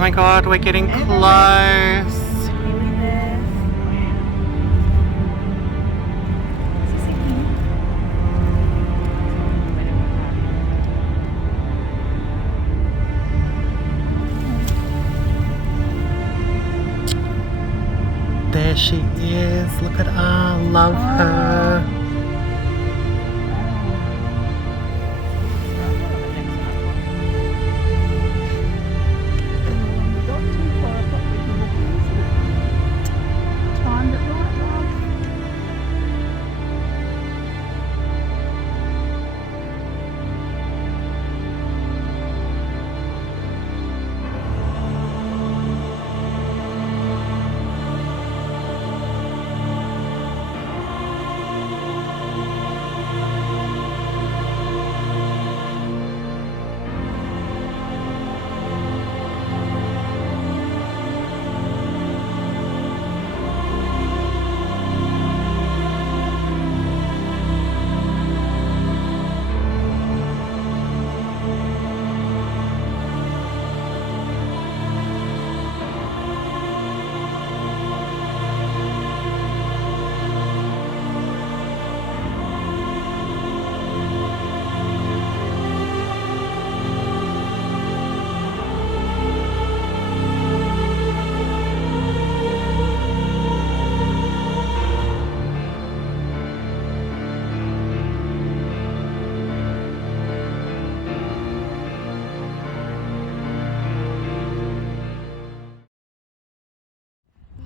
my god, we're getting close. Nearly there. Is he sinking? There she is. Look at her. Love her. Not too far apart with the bookies. Timed it right, love.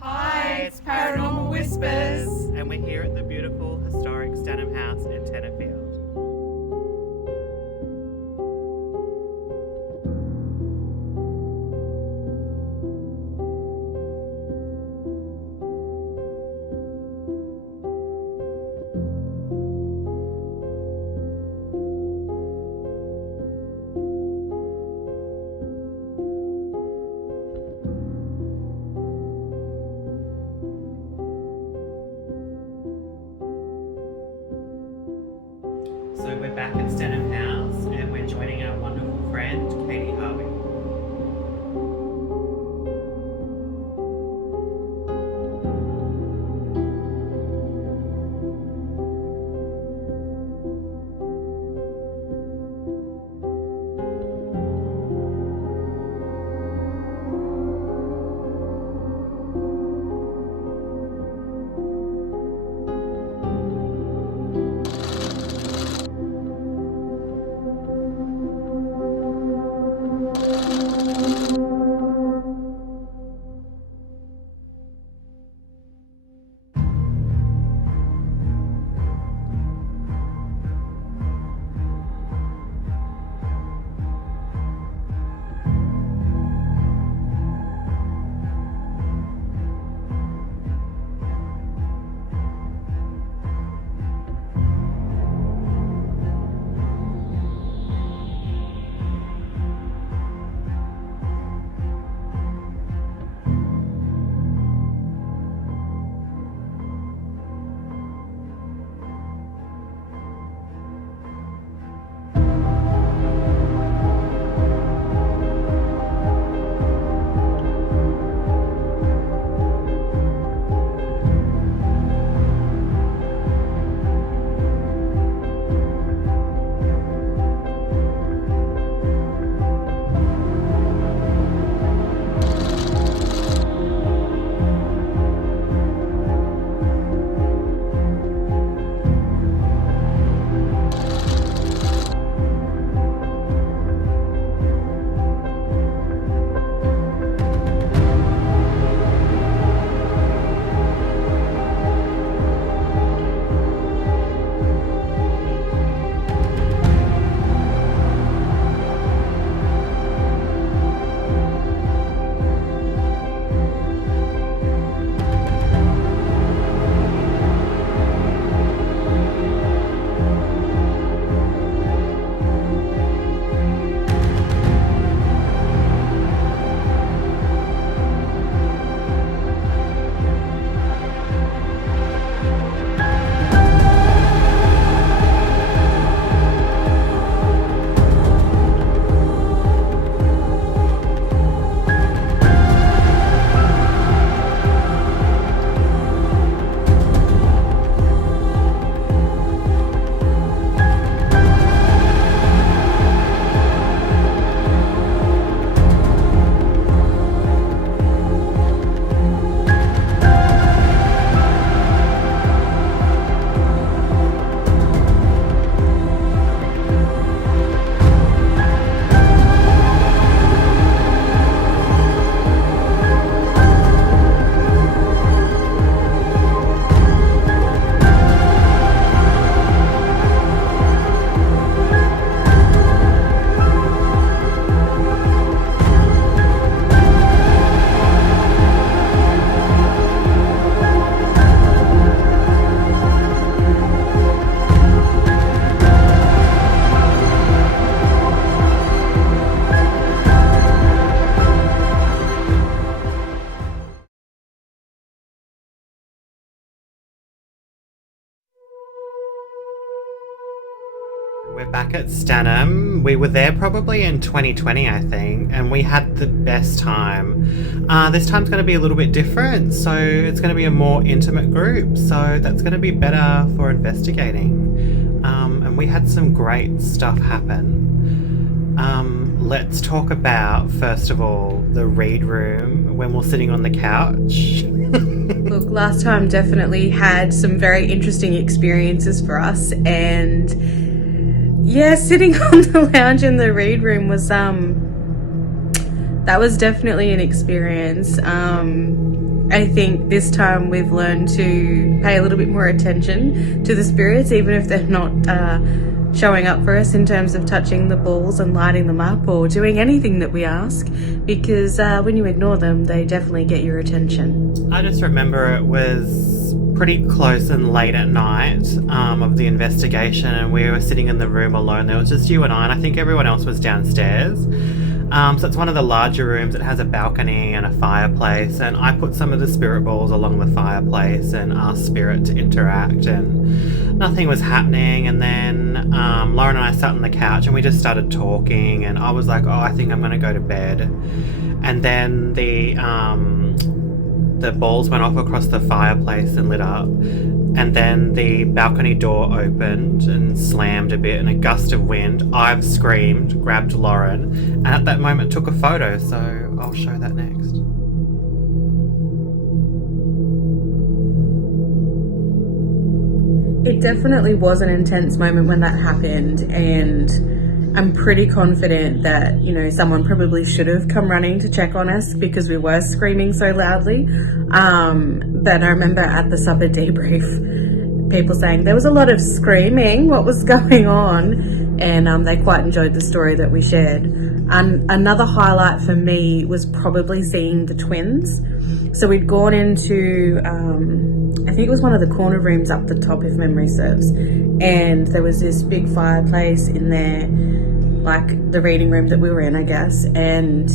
Hi, it's Paranormal Whispers. And we're here at the beautiful historic Stannum house in Tenterfield. So we're back at Stannum House and we're joining our wonderful friend Katie Harvey. We're back at Stannum. We were there probably in 2020, I think, and we had the best time. This time's going to be a little bit different, so it's going to be a more intimate group, so that's going to be better for investigating. And we had some great stuff happen. Let's talk about, first of all, the read room when we're sitting on the couch. Look, last time definitely had some very interesting experiences for us, and yeah, sitting on the lounge in the read room was that was definitely an experience. I think this time we've learned to pay a little bit more attention to the spirits, even if they're not showing up for us in terms of touching the balls and lighting them up or doing anything that we ask, because when you ignore them, they definitely get your attention. I just remember it was pretty close and late at night of the investigation, and we were sitting in the room alone. There was just you and I think everyone else was downstairs. So it's one of the larger rooms. It has a balcony and a fireplace, and I put some of the spirit balls along the fireplace and asked Spirit to interact, and nothing was happening. And then Lauren and I sat on the couch and we just started talking, and I was like, oh, I think I'm going to go to bed. And then the balls went off across the fireplace and lit up, and then the balcony door opened and slammed a bit, and a gust of wind. I've screamed, grabbed Lauren, and at that moment took a photo, so I'll show that next. It definitely was an intense moment when that happened, and I'm pretty confident that, you know, someone probably should have come running to check on us because we were screaming so loudly. But I remember at the supper debrief, people saying there was a lot of screaming, what was going on? And they quite enjoyed the story that we shared. Another highlight for me was probably seeing the twins. So we'd gone into, I think it was one of the corner rooms up the top, if memory serves. And there was this big fireplace in there, like the reading room that we were in, I guess. And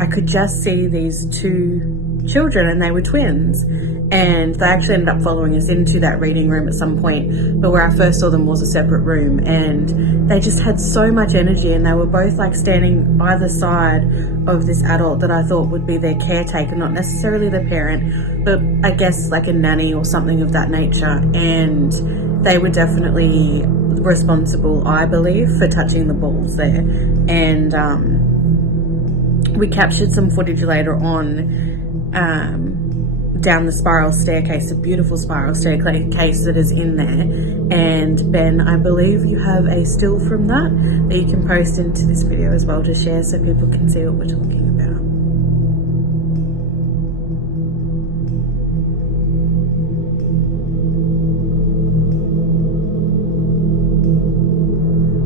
I could just see these two children, and they were twins. And they actually ended up following us into that reading room at some point, but where I first saw them was a separate room, and they just had so much energy, and they were both like standing either side of this adult that I thought would be their caretaker, not necessarily the parent, but I guess like a nanny or something of that nature. And they were definitely responsible, I believe, for touching the balls there. And we captured some footage later on down the spiral staircase, a beautiful spiral staircase that is in there. And Ben, I believe you have a still from that you can post into this video as well to share so people can see what we're talking about.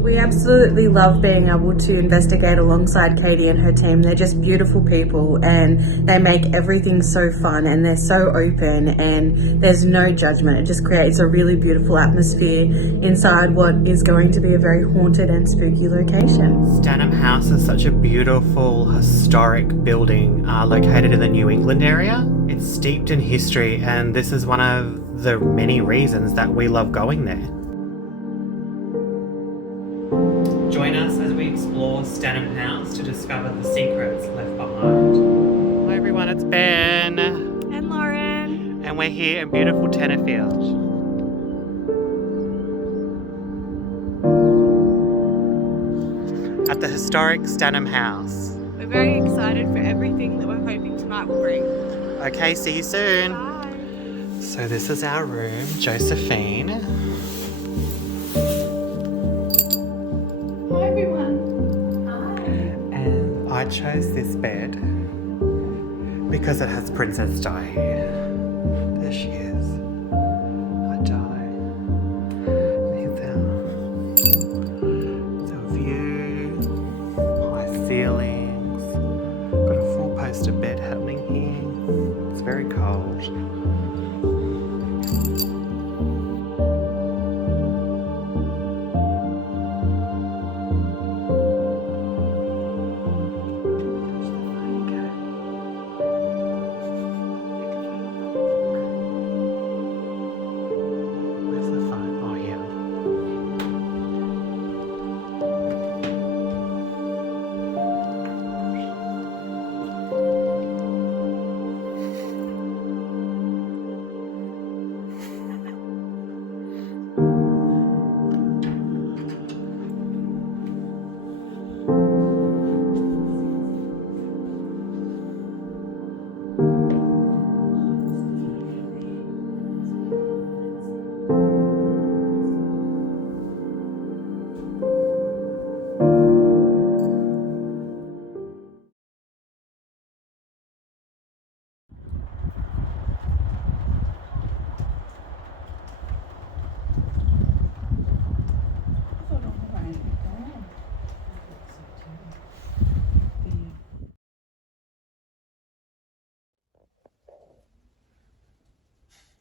We absolutely love being able to investigate alongside Katie and her team. They're just beautiful people, and they make everything so fun, and they're so open, and there's no judgment. It just creates a really beautiful atmosphere inside what is going to be a very haunted and spooky location. Stannum House is such a beautiful historic building located in the New England area. It's steeped in history, and this is one of the many reasons that we love going there. Join us as we explore Stannum House to discover the secrets left behind. Hi everyone, it's Ben. And Lauren. And we're here in beautiful Tenterfield. At the historic Stannum House. We're very excited for everything that we're hoping tonight will bring. Okay, see you soon. Bye. So this is our room, Josephine. Hi everyone. Hi. And I chose this bed because it has Princess Di here. There she is. Hi Di. Here's our view. High ceilings. Got a 4-poster bed happening here. It's very cold.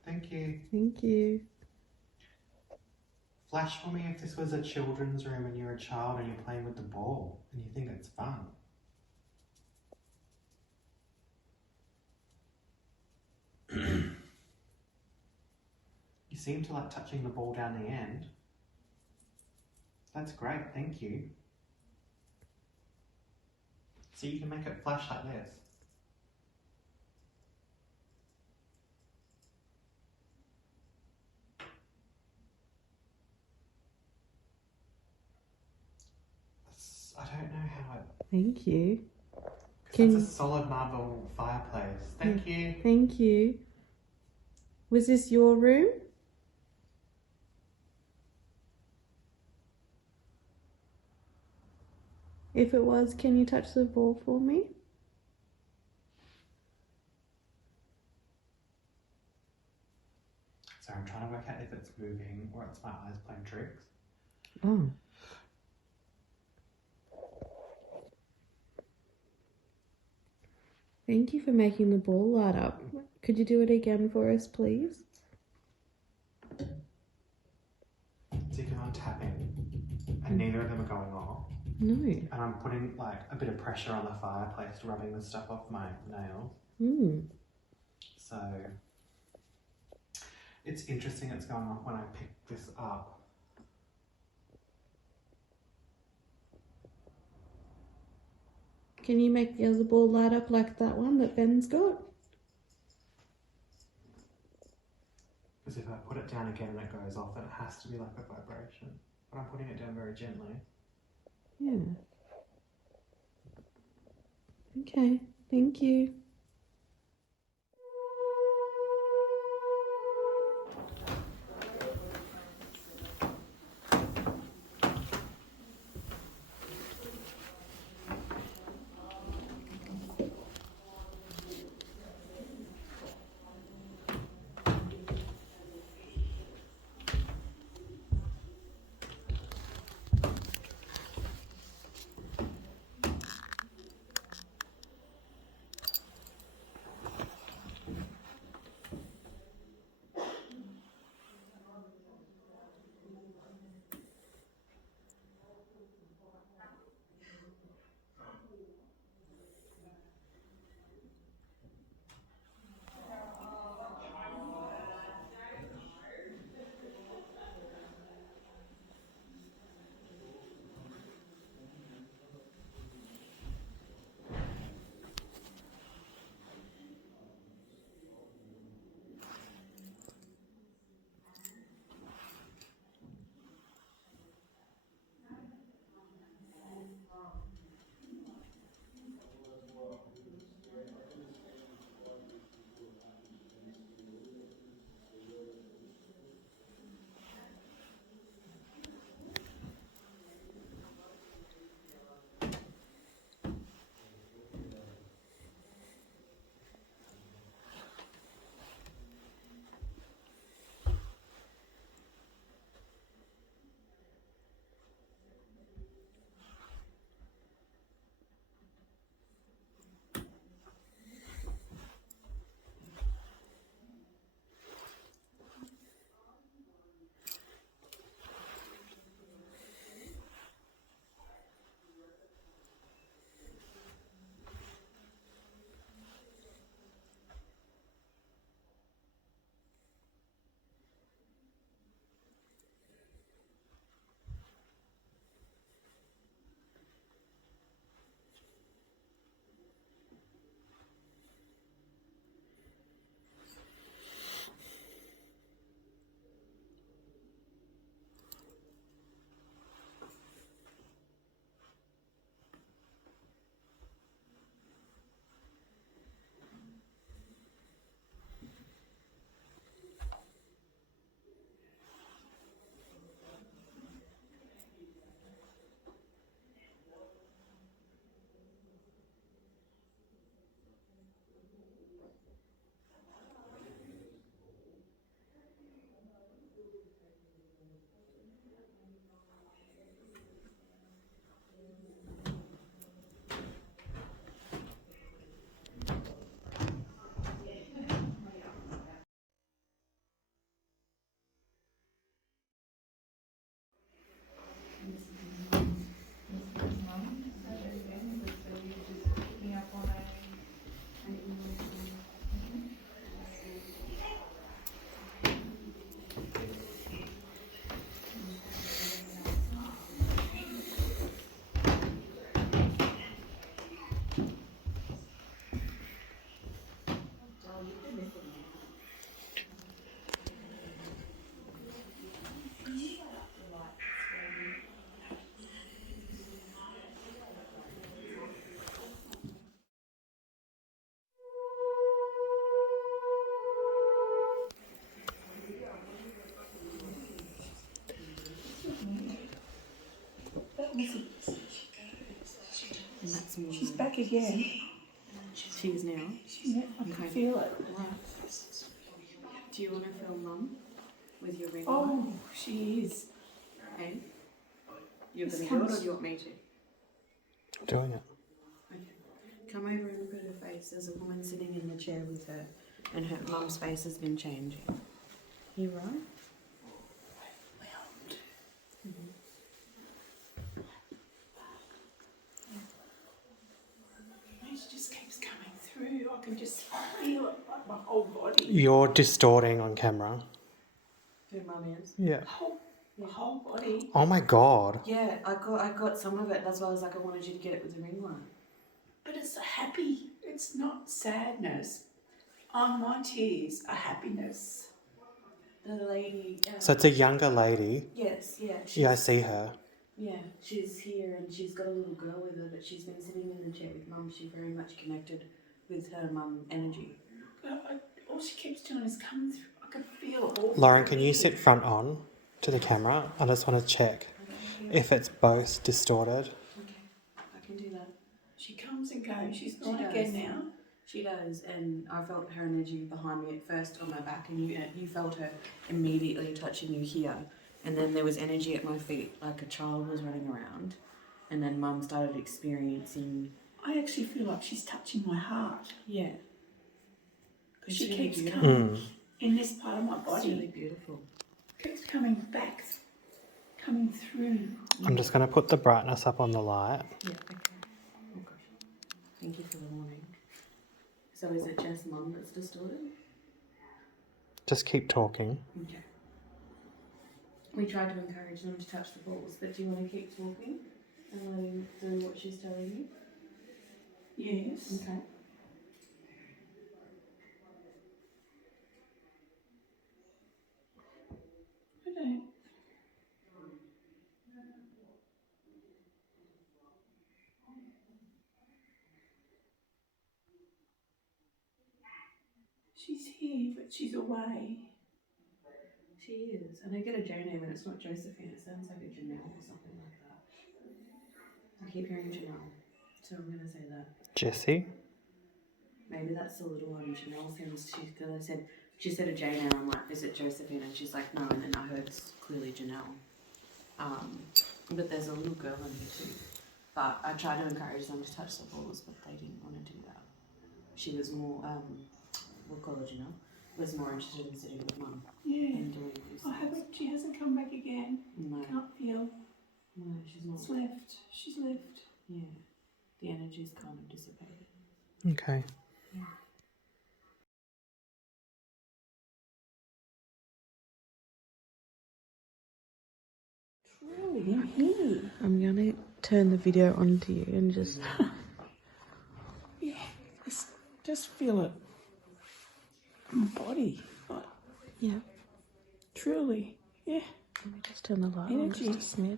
Thank you. Thank you. Flash for me if this was a children's room and you're a child and you're playing with the ball and you think it's fun. You seem to like touching the ball down the end. That's great, thank you. So you can make it flash like this. I don't know how it... Thank you. Because that's a solid marble fireplace. Thank you. Thank you. Was this your room? If it was, can you touch the ball for me? So I'm trying to work out if it's moving or it's my eyes playing tricks. Oh. Thank you for making the ball light up. Could you do it again for us, please? See, because I'm tapping and neither of them are going off. No. And I'm putting like a bit of pressure on the fireplace, rubbing the stuff off my nails. So it's interesting it's going off when I pick this up. Can you make the other ball light up like that one that Ben's got? Because if I put it down again and it goes off, then it has to be like a vibration. But I'm putting it down very gently. Yeah. Okay, thank you. this morning. She's back again. She is now. Yeah, I can feel it. Right. Do you want to film Mum with your ring Oh, on? she is. Hey? You're This going to do it, or comes- do you want me to? I'm doing it. Okay. Come over and look at her face. There's a woman sitting in the chair with her, and her Mum's face has been changing. You right? It just keeps coming through. I can just feel it like my whole body. You're distorting on camera. Who Mum is? Yeah. My whole body. Oh my god. Yeah, I got some of it. That's why I was like, I wanted you to get it with the ring light. But it's happy. It's not sadness. On my tears are happiness. The lady. So it's a younger lady. Yes, yeah. Yeah, I see her. Yeah, she's here and she's got a little girl with her, but she's been sitting in the chair with Mum. She's very much connected with her Mum energy. But all she keeps doing is coming through. I can feel it all. Lauren, can you sit front on to the camera? I just want to check if it's both distorted. Okay, I can do that. She comes and goes. She's She not does. again now. She does, and I felt her energy behind me at first on my back, and you felt her immediately touching you here. And then there was energy at my feet, like a child was running around. And then Mum started experiencing... I actually feel like she's touching my heart. Yeah. Because she It's really keeps beautiful. coming in this part of my It's body. really beautiful. Keeps coming back, coming through. I'm just going to put the brightness up on the light. Yeah, okay. Oh gosh. Thank you for the warning. So is it just Mum that's distorted? Just keep talking. Okay. We tried to encourage them to touch the balls, but do you want to keep talking and letting do what she's telling you? Yes. Okay. I don't. She's here, but she's away. She is. And I get a J name and it's not Josephine, it sounds like a Janelle or something like that. I keep hearing Janelle, so I'm going to say that. Jessie? Maybe that's the little one. Janelle seems, she said a J name, I'm like, is it Josephine? And she's like, no, and then I heard it's clearly Janelle. But there's a little girl in here too. But I tried to encourage them to touch the balls, but they didn't want to do that. She was more, we'll call her Janelle, was more interested in sitting with Mum Yeah. and doing these I things. haven't. She hasn't come back again. No, Can't feel. no, she's not. It's left. She's left. Yeah, the energy's kind of dissipated. Okay. Truly, I'm here. I'm gonna turn the video on to you and just... Yeah. Just feel it. My body. Like, Yeah, truly. Yeah. let me just turn the light on Energy. just a smidge.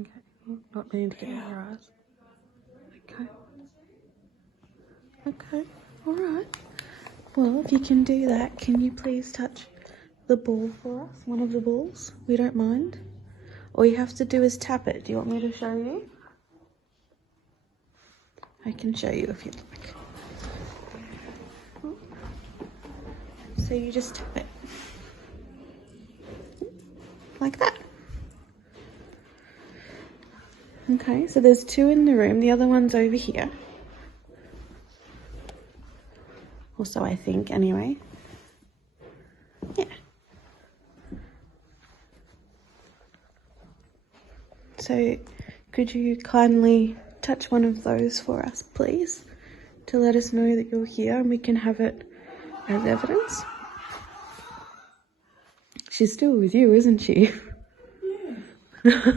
Okay, not meaning to get in your eyes. Okay. Okay, alright. Well, if you can do that, can you please touch the ball for us? One of the balls? We don't mind. All you have to do is tap it. Do you want me to show you? I can show you if you'd like. So you just tap it. Like that. Okay, so there's two in the room. The other one's over here. Or so I think, anyway. Yeah. So, could you kindly touch one of those for us, please? To let us know that you're here and we can have it as evidence. She's still with you, isn't she? Yeah.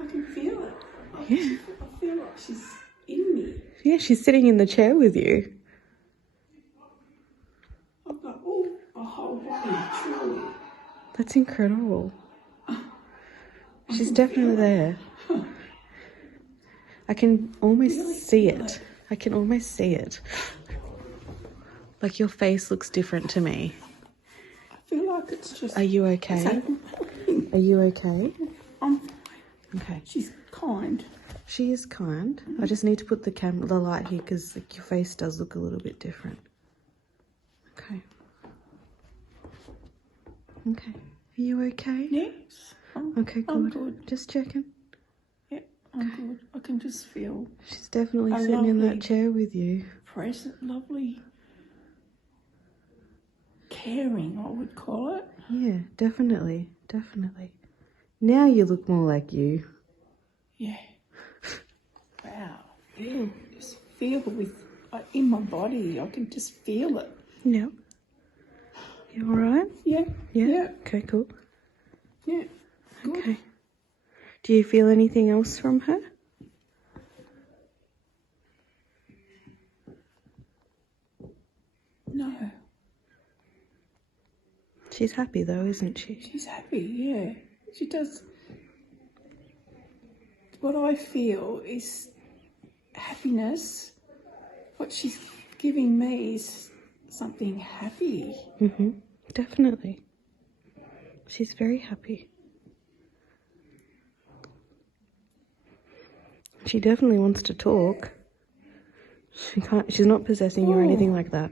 I can feel it. I feel like she's in me. Yeah, she's sitting in the chair with you. I've got a whole body, truly. That's incredible. She's definitely there. I can almost see it. I can almost see it. Like your face looks different to me. I feel like it's just. Are you okay? Are you okay? I'm fine. Okay. She's kind. She is kind. I just need to put the light here because like, your face does look a little bit different. Okay. Okay. Are you okay? Yes. Okay, good. I'm good. Just checking. Yeah, I'm good. I can just feel She's definitely A sitting in lovely- that chair with you. present, lovely, caring, I would call it. Yeah, definitely. Definitely. Now you look more like you. Yeah. Wow. Just feel with in my body. I can just feel it. Yeah. You alright? Yeah. Yeah? Yeah. Okay, cool. Yeah. Good. Okay. Do you feel anything else from her? No. She's happy though, isn't she? She's happy, yeah. She does. What I feel is happiness. What she's giving me is something happy. Definitely. She's very happy. She definitely wants to talk. She's not possessing you or anything like that.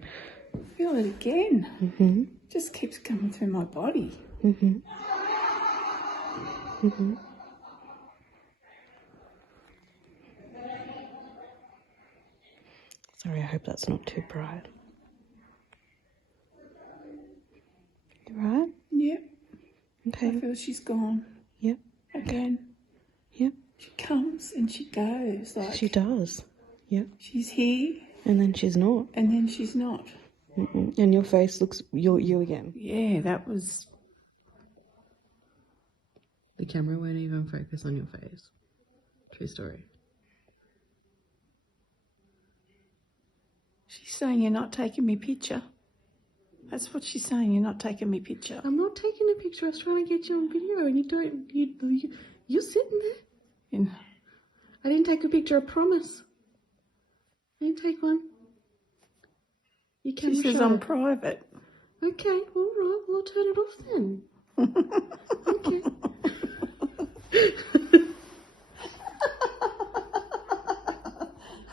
Feel it again. Just keeps coming through my body. Sorry, I hope that's not too bright. You right? Yep. Okay. I feel she's gone Yep. again. Yep. She comes and she goes. Like She does. Yep. she's here And then she's not. and then she's not. And your face looks you again. Yeah, that was. The camera won't even focus on your face. True story. She's saying you're not taking me picture. That's what she's saying. You're not taking me picture. I'm not taking a picture. I was trying to get you on video, and you're sitting there. And I didn't take a picture. I promise. I didn't take one. You can. she says I'm private. Okay. All right. Well, I'll turn it off then. Okay.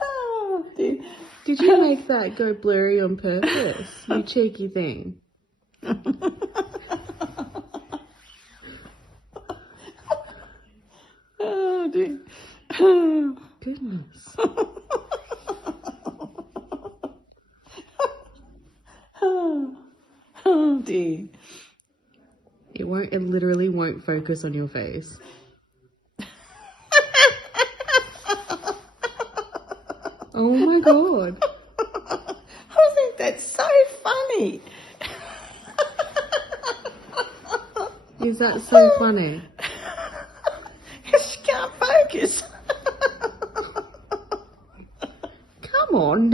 Oh, dear. Did you make that go blurry on purpose? You cheeky thing. Oh, dear. Goodness. Oh, dear. It won't. It literally won't focus on your face. Oh my god. I think that's so funny. Is that so funny? She can't focus. Come on.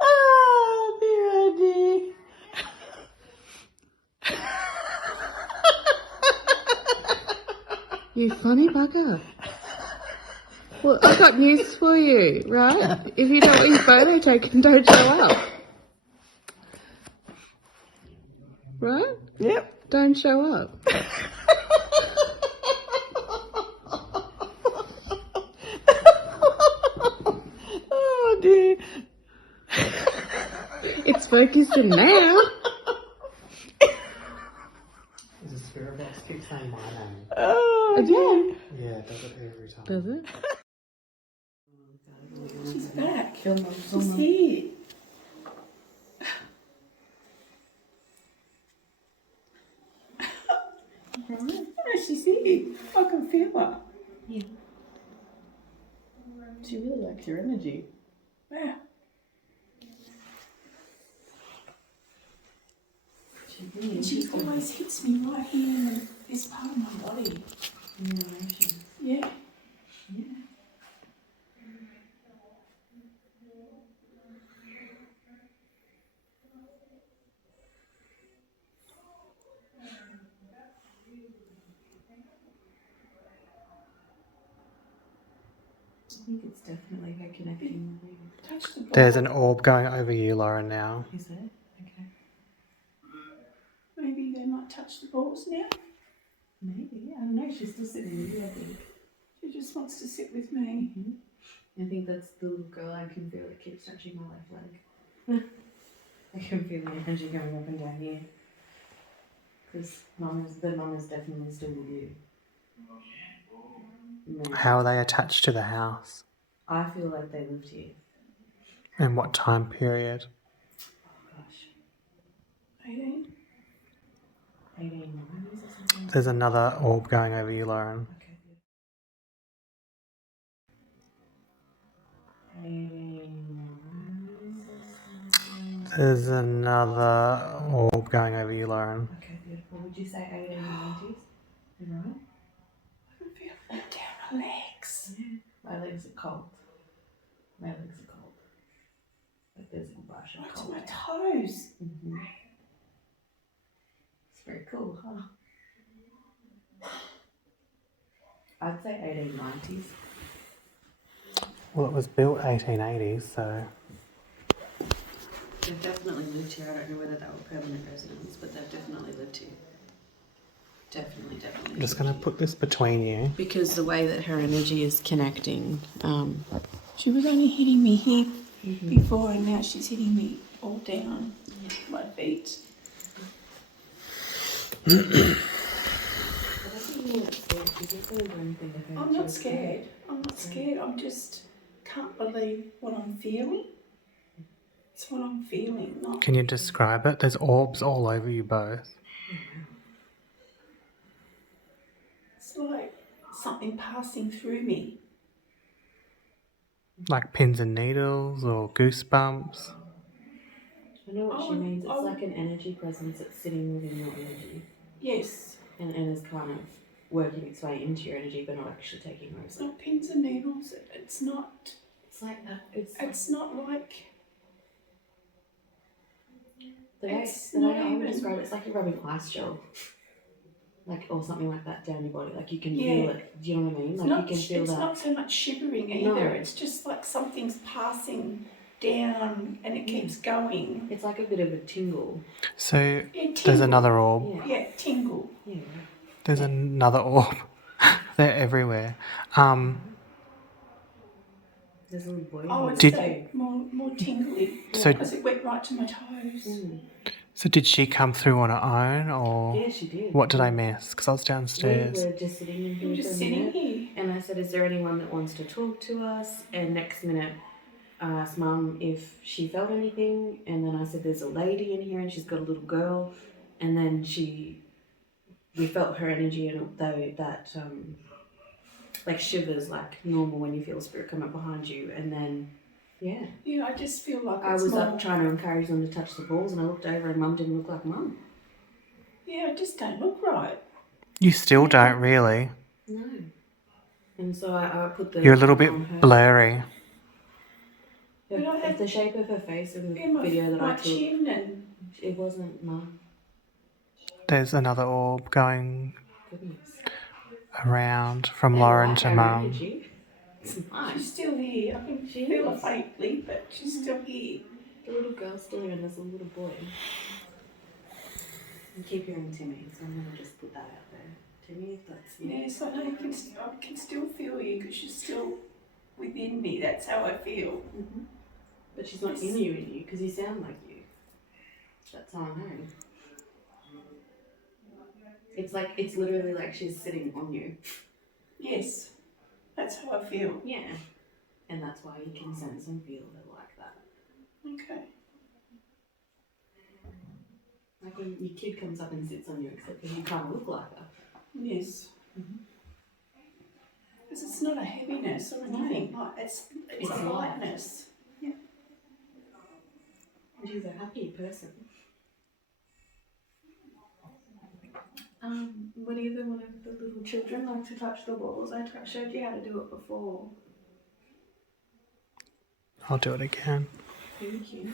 Oh, dear, oh, dear. You funny bugger. Well, I've got news for you, right? If you don't want your photo taken, don't show up. Right? Yep. Don't show up. Oh, dear. It's focusing now. The spirit box keeps saying my name. Oh, Again? Yeah, it does it every time. Does it? she's back. She's here. Oh, she's here. I can feel her. Yeah. She really likes your energy. Yeah. And she always hits me right here in this part of my body. Yeah. Yeah. I think it's definitely her connecting with you. Touch the ball. There's an orb going over you, Lauren, now. Is it? Okay. Maybe they might touch the balls now. Maybe. I don't know. She's still sitting with you, I think. She just wants to sit with me. I think that's the little girl. I can feel it keeps touching my left leg. I can feel the energy going up and down here. Because the mum is definitely still with you. Man, How are they attached to the house? I feel like they lived here. In what time period? Oh gosh, 18? 1890s or something. There's another orb going over you, Lauren. Okay, good. 1890s. There's another orb going over you, Lauren. Okay, beautiful. Would you say 1890s? You right? I can feel it down her legs. My legs are cold. My legs are cold. Like there's a rush of Right to cold. my toes. Mm-hmm. It's very cool, huh? I'd say 1890s. Well, it was built 1880s, so... They've definitely lived here. I don't know whether they were permanent residents, but they've definitely lived here. Definitely. I'm just going to put this between you. Because the way that her energy is connecting, She was only hitting me here before, and now she's hitting me all down my feet. I'm not scared. I'm not scared. I'm just can't believe what I'm feeling. It's what I'm feeling. Not. Can you describe it? There's orbs all over you both. It's like something passing through me. Like pins and needles or goosebumps. I know what she means. It's like an energy presence that's sitting within your energy. Yes. And is kind of working its way into your energy, but not actually taking over. It's not pins and needles. It's not. It's like that. It's not like. The way I would describe it, it's like you're rubbing ice gel. Like, or something like that down your body. Like you can feel it. Do you know what I mean? Like you can feel it's that. It's not so much shivering either. No. It's just like something's passing down and it keeps going. It's like a bit of a tingle. So there's another orb. Yeah, tingle. Yeah. There's another orb. They're everywhere. There's a little boy. Oh, it's like more tingly. So because it went right to my toes. So did she come through on her own, or yeah, she did. What did I miss? Because I was downstairs. We were just sitting in here. And I said, "Is there anyone that wants to talk to us?" And next minute, I asked Mum if she felt anything, and then I said, "There's a lady in here, and she's got a little girl." And then we felt her energy, and that like shivers, like normal when you feel a spirit come up behind you, and then. Yeah, I just feel like I was up trying to encourage them to touch the balls, and I looked over and Mum didn't look like Mum. Yeah, I just don't look right. You still don't really. No. And so I put the... You're a little bit blurry. The shape of her face in the video that I took, chin and... it wasn't Mum. There's another orb going around from They Lauren like to her Mum. energy. It's nice. She's still here. I can feel her faintly, but she's still here. The little girl's still here and there's a little boy. You keep hearing Timmy, so I'm going to just put that out there. Timmy, if that's you. Yes, I know I can still feel you because she's still within me. That's how I feel. Mm-hmm. But she's not in you because you sound like you. That's how I know. It's literally like she's sitting on you. Yes, that's how I feel. Yeah. And that's why you can sense and feel it like that. Okay. Like when your kid comes up and sits on you, except that you kind of look like her. Yes. Because it's not a heaviness or anything. Like it's a lightness. Yeah. And she's a happy person. Would either one of the little children like to touch the balls? I showed you how to do it before. I'll do it again. Thank you.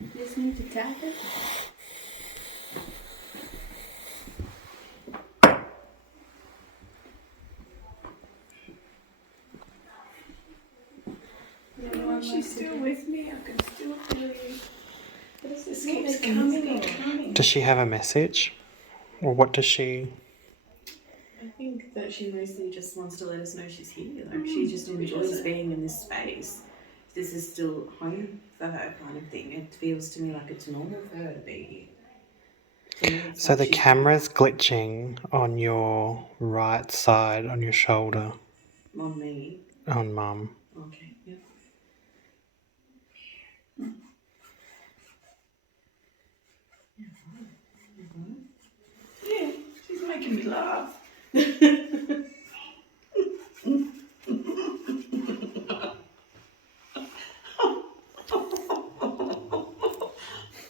You just need to tap it. She's still with me. I can still feel you. But This keeps coming and coming. Does she have a message? Or what does she... I think that she mostly just wants to let us know she's here. Like, she just enjoys being in this space. This is still home for her, kind of thing. It feels to me like it's normal for her to be here. To me, it's So like the she's camera's glitching on your right side, on your shoulder, on me. on Mum. Okay, yeah. Yeah, she's making me laugh.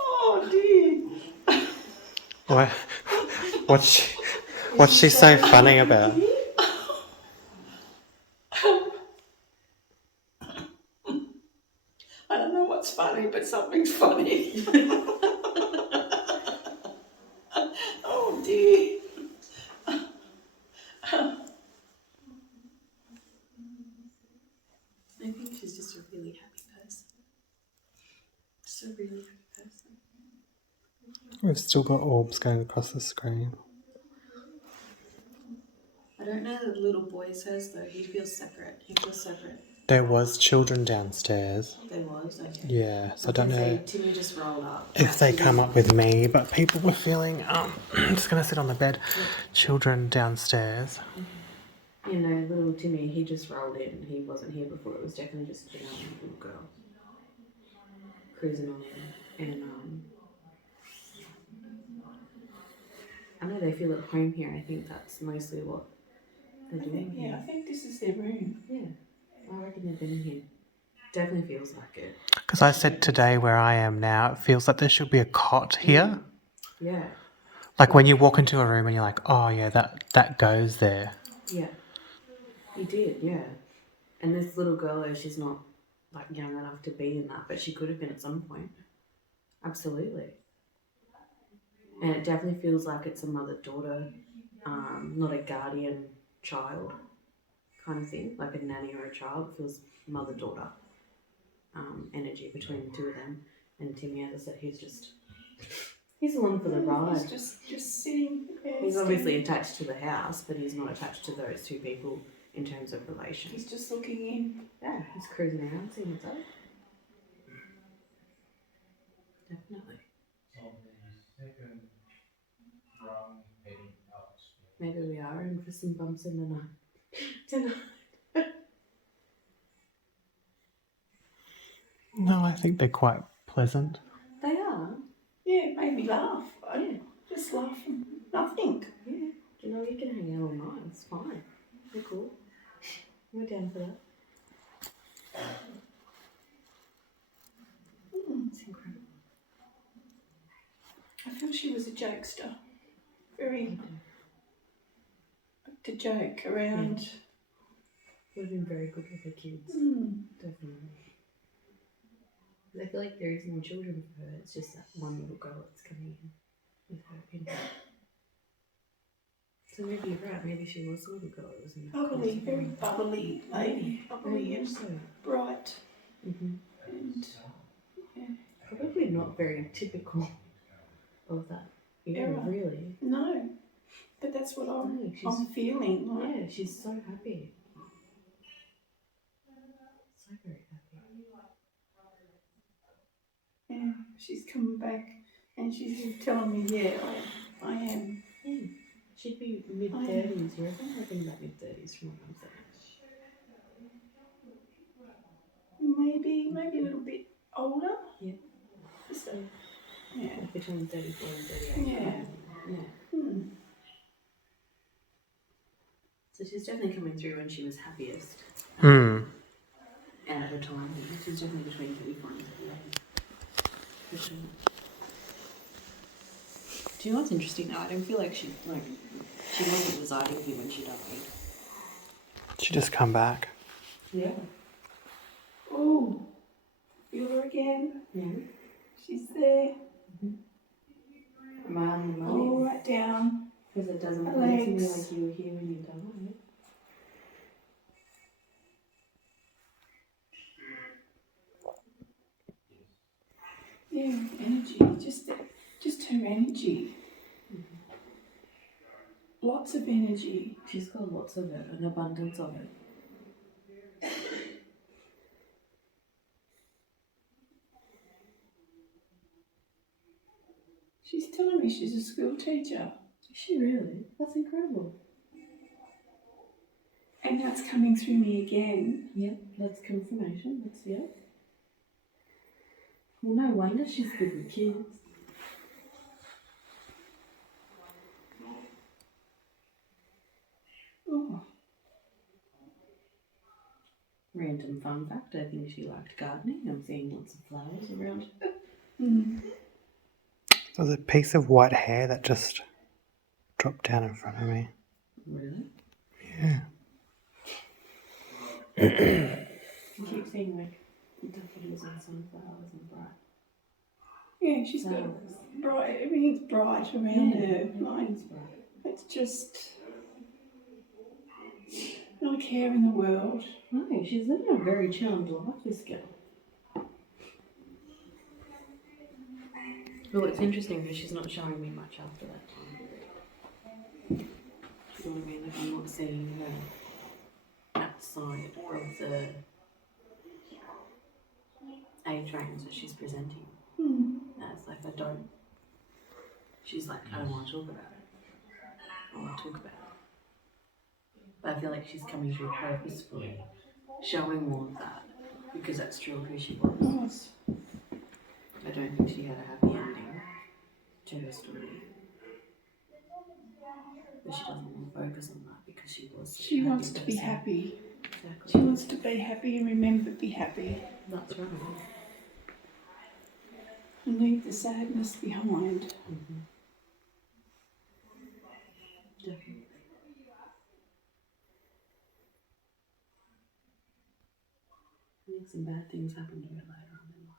Oh dear. What, what's she so funny about? I don't know what's funny, but something's funny. Oh dear. I think she's just a really happy person. Just a really happy person. We've still got orbs going across the screen. I don't know that the little boy says though. He feels separate. He feels separate. There was children downstairs. There was, okay. Yeah, so I don't know Timmy just rolled up. if they come up with me, but people were feeling, I'm just going to sit on the bed. Children downstairs. You know, little Timmy, he just rolled in. He wasn't here before. It was definitely just a little girl cruising on in. And I know they feel at home here. I think that's mostly what they're doing Yeah, I here. think this is their room. Yeah, I reckon they've been in here. Definitely feels like it. Because I said today where I am now, it feels like there should be a cot here. Yeah, Like when you walk into a room and you're like, oh yeah, that goes there. yeah. He did, yeah. And this little girl, though, she's not like young enough to be in that, but she could have been at some point. Absolutely. And it definitely feels like it's a mother-daughter, not a guardian-child kind of thing, like a nanny or a child. It feels mother-daughter energy between the two of them. And Timmy, as I said, he's along for the ride. He's just sitting there. He's obviously attached to the house, but he's not attached to those two people in terms of relation. He's just looking in. Yeah, he's cruising around, seeing what's up. Definitely. Maybe we are in for some bumps in the night tonight. No, I think they're quite pleasant. They are. Yeah, it made me laugh. Yeah. Just laughing. Nothing. Yeah. You know, you can hang out all night. It's fine. They're cool. We're down for that. It's incredible. I feel she was a jokester. Very to joke around. Yeah. Would have been very good with her kids. Definitely. I feel like there is more children for her. It's just that one little girl that's coming in with her in her. So maybe you're right. Maybe she was a little girl. It was in that Bubbly, close very family. bubbly lady. Bubbly Very and much so. bright. Mm-hmm. And yeah. Probably not very typical of that era, Era. really. No, but that's what I'm feeling. Like. Yeah, she's so happy. So very happy. Yeah, she's coming back and she's telling me, yeah, I am. Yeah. She'd be mid-30s, you reckon? I think about mid-30s from what I'm saying. Maybe a little bit older. Yeah. Just So, yeah. between 34 and 38. Yeah. Yeah. So she's definitely coming through when she was happiest. At her time. She's definitely between 34 and 38. For sure. Do you know what's interesting now? I don't feel like she wasn't residing here when she died. She just come back. Yeah. Oh, feel her again. Yeah. She's there. Am I on the money? All right down. Because it doesn't Her feel to me legs. like you were here when you died. Yeah, Yeah, energy. Just her energy. Lots of energy. She's got lots of it, an abundance of it. She's telling me she's a school teacher. Is she really? That's incredible. And that's coming through me again. Yep, that's confirmation. That's, yeah. Well, no wonder she's good with kids. Oh, Random fun fact, I think she liked gardening. I'm seeing lots of flowers around her. There's a piece of white hair that just dropped down in front of me. Really? Yeah. I keep seeing like daffodils and sunflowers and bright. yeah, she's got bright. Everything's bright around her. Like, Everything's bright. it's just not a care in the world. No, she's living a very charmed life, this girl. Well, it's interesting because she's not showing me much after that time period. You know what I mean? Like, I'm not seeing her outside of the age range that she's presenting. As like, she's like, I don't want to talk about it. I want to talk about it. But I feel like she's coming through purposefully, showing more of that, because that's true of who she was. I don't think she had a happy ending to her story. But she doesn't want to focus on that because she was. She wants to be happy. Exactly. She wants to be happy and remember be happy. That's right. And leave the sadness behind. Definitely. I think some bad things happen to her later on in life.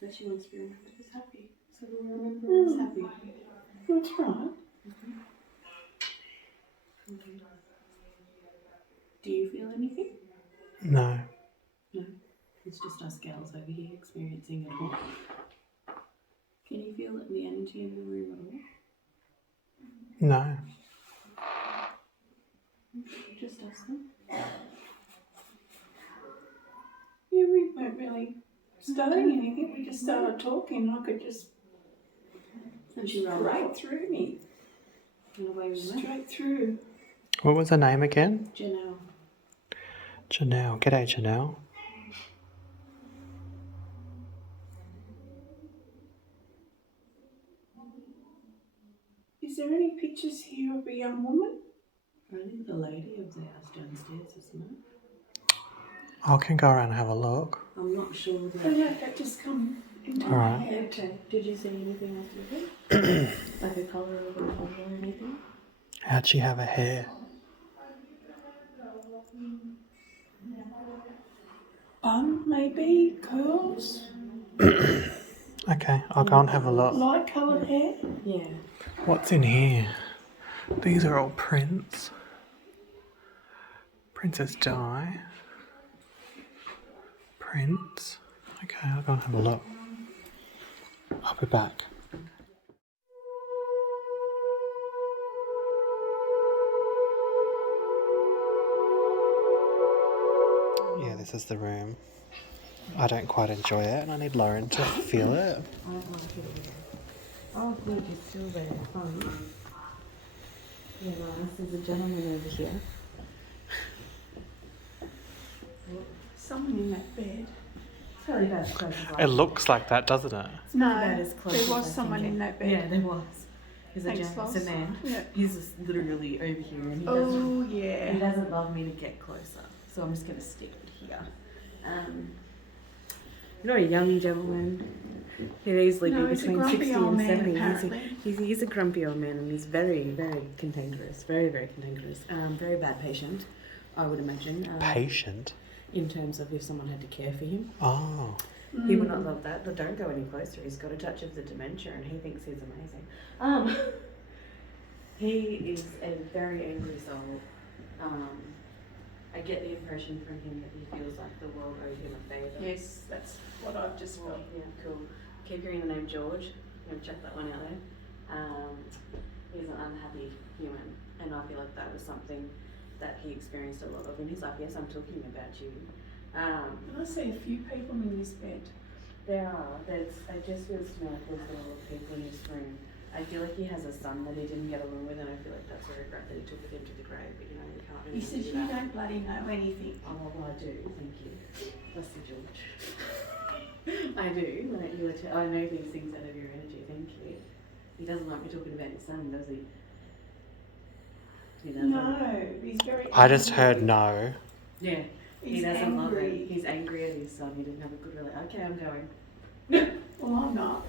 But she wants to be remembered as happy. So we'll remember her as happy. That's right. Do you feel anything? No. No. It's just us gals over here experiencing it all. Can you feel it in the energy in the room at all? No. Just us then? Yeah, we weren't really studying anything. We just started talking and I could just And she rolled right out. through me. And away we went. Straight through. What was her name again? Janelle. Janelle. G'day, Janelle. Is there any pictures here of a young woman? Only the lady of the house downstairs, isn't it? I can go around and have a look. I'm not sure I that. don't know if that just come into my Alright. head. Okay. Did you see anything else with it? Like a colour of a colour or anything? How'd she have her hair? Bun, maybe? Curls? Okay, I'll go and have a look. Light coloured hair? Yeah. What's in here? These are all prints. Princess Di. Prints. Okay, I'll go and have a look. I'll be back. Yeah, this is the room. I don't quite enjoy it and I need Lauren to feel it. I don't want to feel it. Oh, good, you're still there. Fun. Yeah, nice. There's a gentleman over here. Someone in that bed. Sorry, that's close as It looks like that, doesn't it? No, about as close as there I was can someone get. in that bed. Yeah, there was. There's Thanks, it's a Loz. man. Yeah. He's just literally over here and he Oh, he yeah. doesn't love me to get closer. So I'm just going to stick here. Not a young gentleman. He'd easily No, be he's a between grumpy 60 old and man, 70. apparently. He's a grumpy old man and he's very, very cantankerous. Very, very cantankerous. Very bad patient, I would imagine. Patient. In terms of if someone had to care for him. Oh. He would not love that, but don't go any closer. He's got a touch of the dementia and he thinks he's amazing. He is a very angry soul. I get the impression from him that he feels like the world owed him a favour. Yes, that's what I've just Well, got. yeah, cool. Keep hearing the name George. I'm going to check that one out there. He's an unhappy human, and I feel like that was something that he experienced a lot of in his life. Yes, I'm talking about you. And I see a few people in this bed. There are. It just feels to me like there's a lot of people in this room. I feel like he has a son that he didn't get along with, and I feel like that's a regret that he took with him to the grave. But you know, you can't really He says do you that. don't bloody know anything. Oh, well, I do. Thank you. Bless you, George. I do. I know these things out of your energy. Thank you. He doesn't like me talking about his son, does he? He doesn't. No, he's very I just angry. heard no. Yeah. He He's doesn't love angry. it. He's angry at his son. He didn't have a good relationship. Okay, I'm going. Well, I'm not.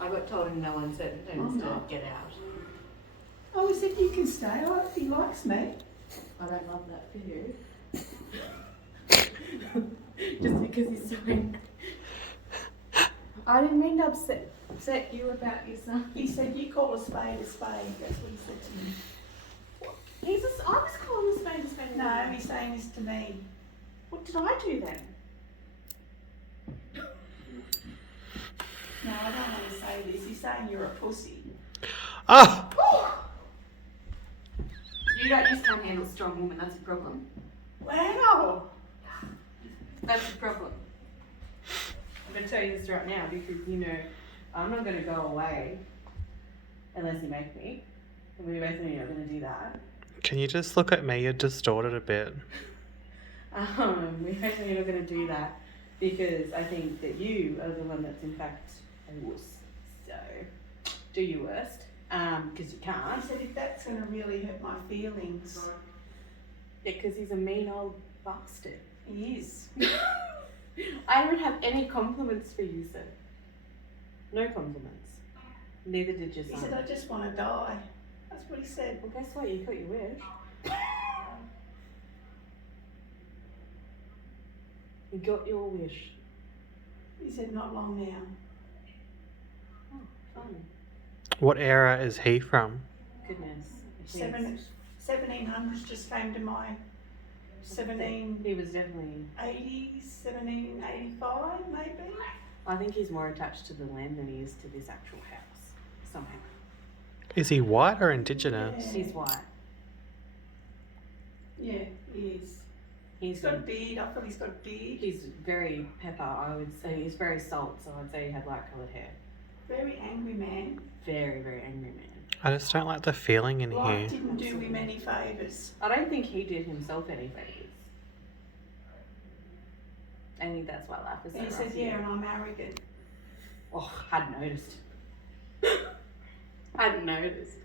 I got told in no uncertain terms to get out. Oh, he said you can stay. He likes me. I don't love that for you. Just because he's so angry. I didn't mean to upset you about your son. He said you call a spade a spade. That's what he said to me. I was calling a spade a spade. No, he's saying this to me. What did I do then? No, I don't want to say this. He's saying you're a pussy. Oh! You just can't handle a strong woman. That's a problem. Wow. That's a problem. I'm going to tell you this right now because, you know, I'm not going to go away unless you make me. And we both know you're not going to do that. Can you just look at me? You're distorted a bit. We both know you're not going to do that because I think that you are the one that's in fact a wuss. So, do your worst because you He can't. said if that's going to really hurt my feelings. Yeah, because he's a mean old bastard. He is. I don't have any compliments for you, sir. No compliments. Neither did your He son. said I just want to die. That's what he said. Well, guess what? You got your wish. You got your wish. He said not long now. Oh, fun. What era is he from? Goodness. 1700s just came to my 1780s, He was definitely. 1785 maybe. I think he's more attached to the land than he is to this actual house. Somehow. Is he white or indigenous? Yeah. He's white. Yeah, he is. He's He's got a beard. I thought he's got a beard. He's very pepper. I would say he's very salt. So I'd say he had light coloured hair. Very angry man. Very, very angry man. I just don't like the feeling in Life here. didn't do him any favours. I don't think he did himself any favours. I think that's why life is so He rough. said, yeah, and I'm arrogant. Oh, hadn't noticed. Hadn't noticed.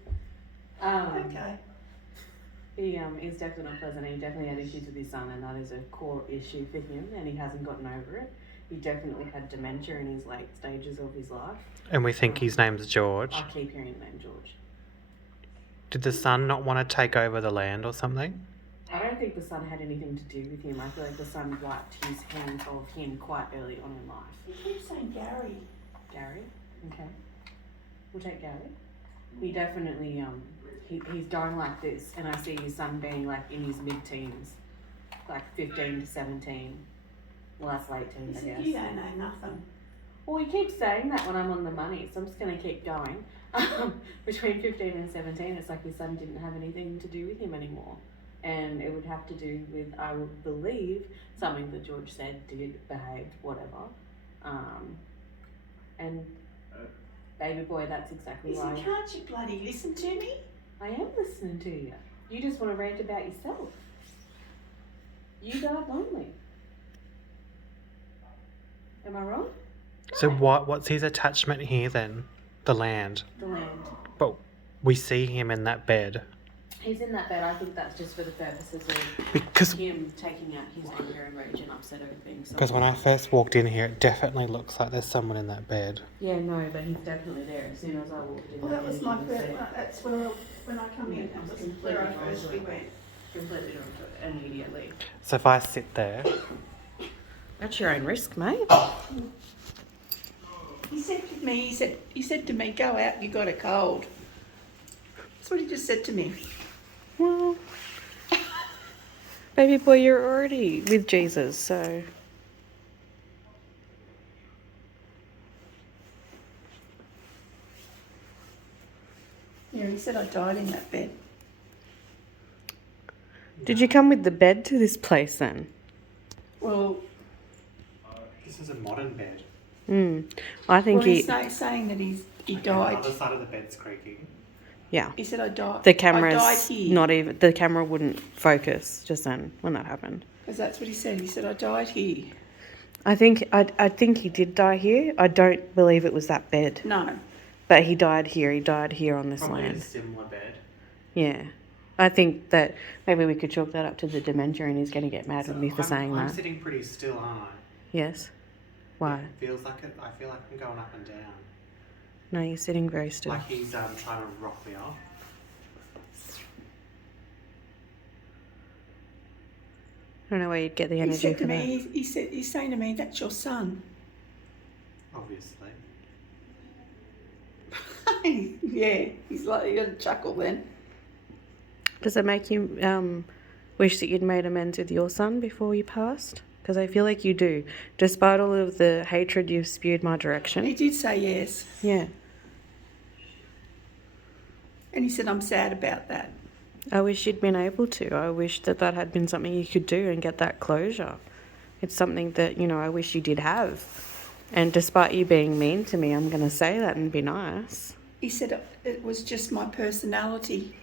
Okay. He is definitely not pleasant. He definitely had issues with his son, and that is a core issue for him, and he hasn't gotten over it. He definitely had dementia in his late stages of his life. And we think his name's George. I keep hearing the name George. Did the son not want to take over the land or something? I don't think the son had anything to do with him. I feel like the son wiped his hands off him quite early on in life. He keeps saying Gary. Gary? Okay. We'll take Gary. He definitely, he's going like this, and I see his son being like in his mid-teens, like 15 to 17. Well, that's late He teens, I said, guess. you don't know nothing. Well, he keeps saying that when I'm on the money, so I'm just going to keep going. Between 15 and 17, it's like his son didn't have anything to do with him anymore. And it would have to do with, I would believe, something that George said, did, behaved, whatever. And baby boy, that's exactly He why. said, can't you bloody listen to me? I am listening to you. You just want to rant about yourself. You died lonely. Am I wrong? So what's his attachment here then? The land. The land. But we see him in that bed. He's in that bed. I think that's just for the purposes of Because him taking out his anger and rage and upset over things. So when I first walked in here, it definitely looks like there's someone in that bed. yeah, no, but he's definitely there. As soon as I walked in, Well, that was my first, energy that's where when I come in, that was where I first we went. completely drawn to it immediately. So if I sit there, At your own risk, mate. He said to me, he said to me, go out, you got a cold. That's what he just said to me. Well, baby boy, you're already with Jesus, so. Yeah, he said I died in that bed. Did you come with the bed to this place then? Well, This is a modern bed. I think he's saying that he The died. other side of the bed's creaking. Yeah. He said I died. The I died camera's here. not even. The camera wouldn't focus just then when that happened. Because that's what he said. He said I died here. I think he did die here. I don't believe it was that bed. No. But he died here. He died here on this Probably land. a similar bed. Yeah. I think that maybe we could chalk that up to the dementia, and he's going to get mad with me for saying I'm that. sitting pretty still, aren't I? Yes. Why? It feels like it. I feel like I'm going up and down. No, you're sitting very still. Like he's trying to rock me off. I don't know where you'd get the He energy said to for me, that. he's saying to me, that's your son. Obviously. Yeah, he's like, he got a chuckle then. Does it make you wish that you'd made amends with your son before you passed? Because I feel like you do, despite all of the hatred you've spewed my He direction. did say yes. Yeah. And he said, I'm sad about that. I wish you'd been able to. I wish that had been something you could do and get that closure. It's something that, I wish you did have. And despite you being mean to me, I'm going to say that and be nice. He said it was just my personality.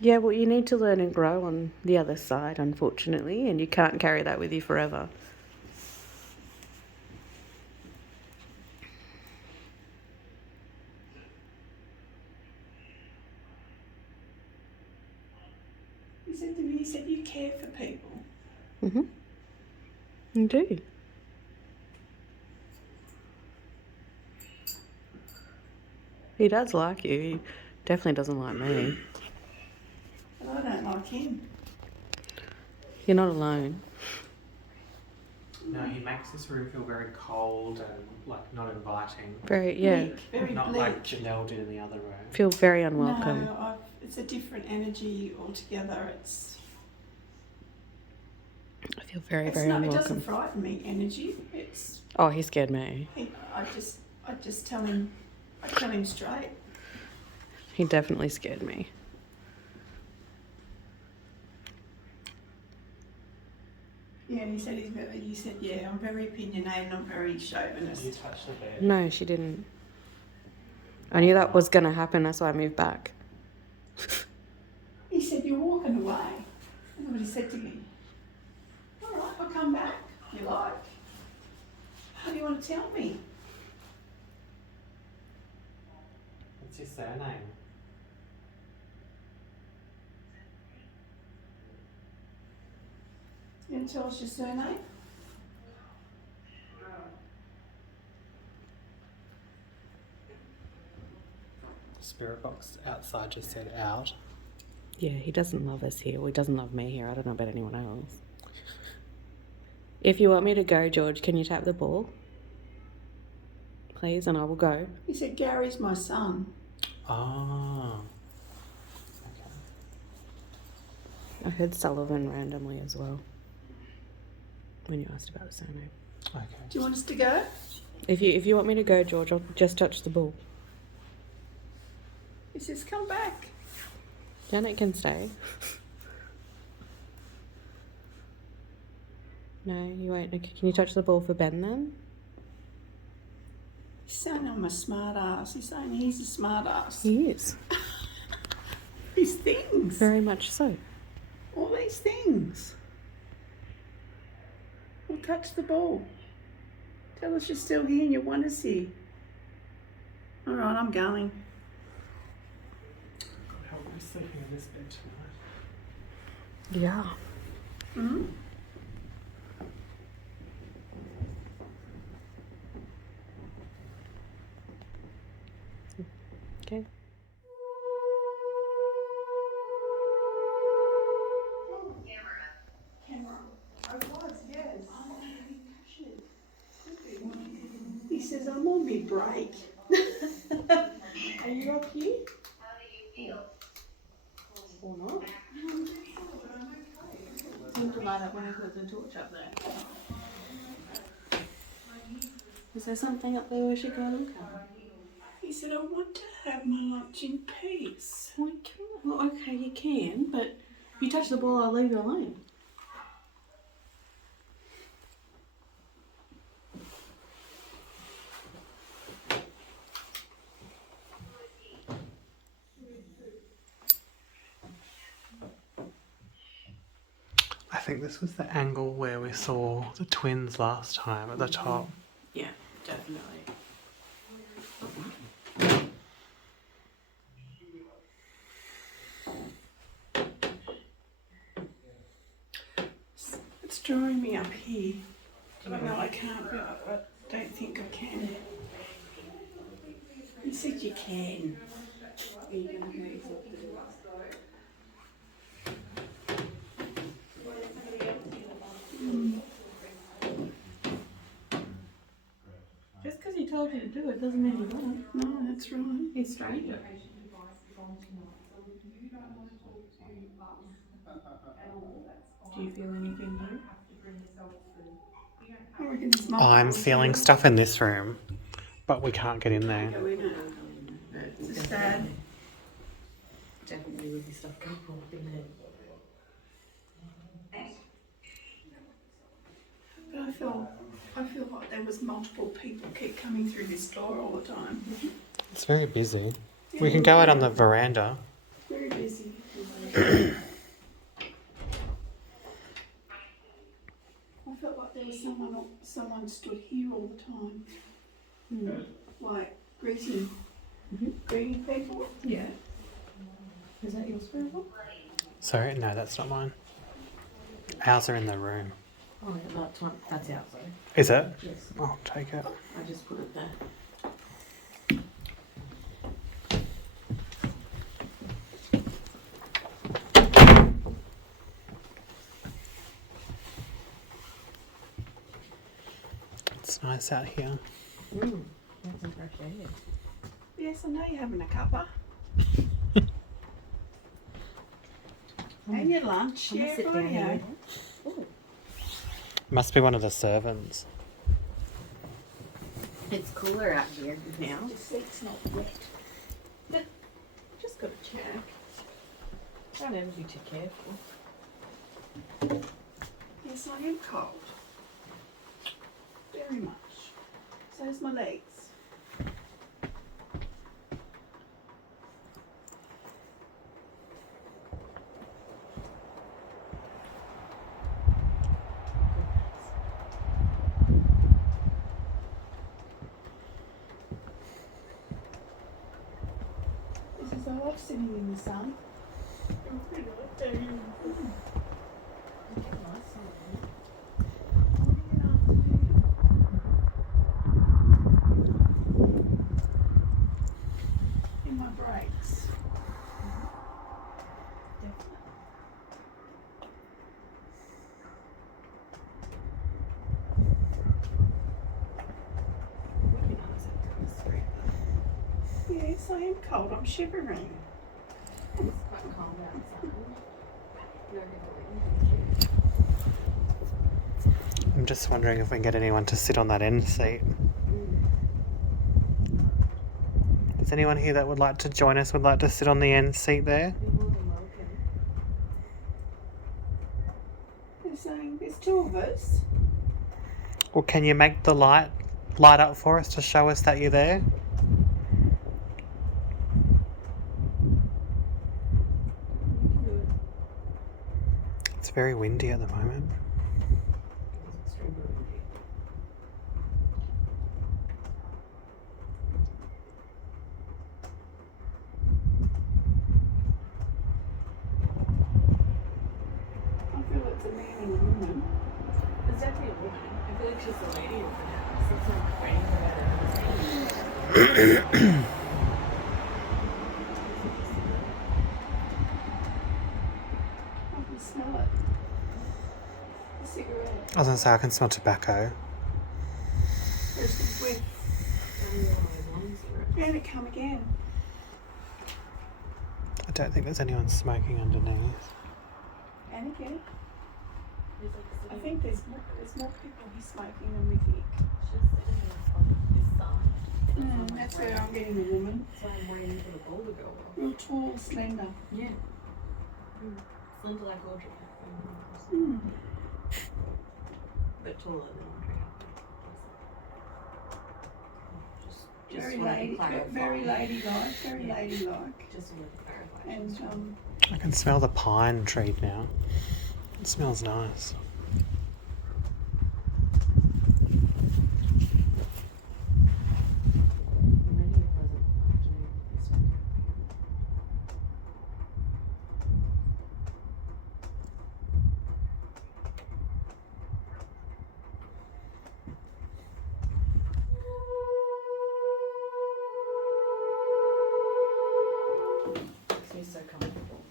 Yeah, well, you need to learn and grow on the other side, unfortunately, and you can't carry that with you forever. He said to me, he said, you care for people. Mm-hmm. You do. He does like you. He definitely doesn't like me. But I don't like him. You're not alone. No, he makes this room feel very cold and like not inviting. Very, yeah. Bleak, very Not bleak. like Janelle did in the other room. Feel very unwelcome. No, it's a different energy altogether. I feel very, It's very not, it unwelcome. doesn't frighten me, energy. Oh, he scared me. I just tell him, I tell him straight. He definitely scared me. Yeah, he said, yeah, I'm very opinionated and I'm very chauvinist. Did you touch the bed? No, she didn't. I knew that was going to happen. That's why I moved back. He said, you're walking away. That's what he said to me. All right, I'll come back, if you like. What do you want to tell me? What's your surname? You want to tell us your surname? Spirit box outside just said out. Yeah, he doesn't love us here. Well, he doesn't love me here. I don't know about anyone else. If you want me to go, George, can you tap the ball? Please, and I will go. He said, Gary's my son. Oh. Okay. I heard Sullivan randomly as well. When you asked about the surname. Okay. Do you want us to go? If you want me to go, George, I'll just touch the ball. He says, come back. Janet can stay. No, you won't. Okay, can you touch the ball for Ben then? He's saying I'm a smart ass. He's saying he's a smart ass. He is. These things. Very much so. All these things. We'll touch the ball. Tell us you're still here and you want us here. All right, I'm going. God, how am I sleeping in this bed tonight? Yeah. Hmm? Okay. Camera. I was, yes. He says, I'm on my break. Are you up here? How do you feel? light up when I put the torch up there. Is there something up there we should go look at? He said, I want to have my lunch in peace. Well, okay, you can, but if you touch the ball, I'll leave you alone. I think this was the angle where we saw the twins last time at the top. Yeah, definitely. It's drawing me up here. I know I can't, but I don't think I can. You said you can. Just because he told you to do it doesn't mean you won't. No, that's right. He's a stranger. Do you feel anything new? I reckon it's I'm multiple feeling here. stuff in this room, but we can't get in there. Go in it. It's sad. Definitely with your stuff going on in there. But I feel like there was multiple people keep coming through this door all the time. It's very busy. We can go out on the veranda. Very busy. I felt like there was someone stood here all the time. Like greeting people. Yeah. Is that your spirit box? Sorry, no, that's not mine. Ours are in the room. Oh, yeah, that's outside. Is it? Yes. I'll take it. I just put it there. It's nice out here. That's some fresh air. Yes, I know you're having a cuppa. And your lunch. I'm gonna Yeah, sit down rightio. here. Ooh. Must be one of the servants. It's cooler out here now. The seat's not wet. Just got to check. Don't ever be too careful. Yes, I am cold. Very much. So's my legs. This is I love sitting in the sun. In my breaks. Yes, I am cold. I'm shivering. It's quite cold outside. I'm just wondering if we can get anyone to sit on that end seat. Is anyone here that would like to join us, would like to sit on the end seat there? You're more than welcome. They're saying there's two of us. Or can you make the light up for us to show us that you're there? It's very windy at the moment. I feel it's a man and a woman. It's definitely a woman. I feel like she's the lady of the house. It's like waiting for her to understand. I can smell it. A cigarette. I was going to say I can smell tobacco. There's the whiff. And it come again. I don't think there's anyone smoking underneath. And again. I think there's more people he's smoking than we think. That's where I'm getting the woman. So I'm waiting for the bowl to go off. Real tall, slender. Yeah. Slender like Audrey. But taller than Audrey. Just Very wanted to lady, clarify. very ladylike, very ladylike. Just wanted to clarify. And I can smell the pine tree now. It smells nice. Really a pleasant afternoon this week. Makes me so comfortable.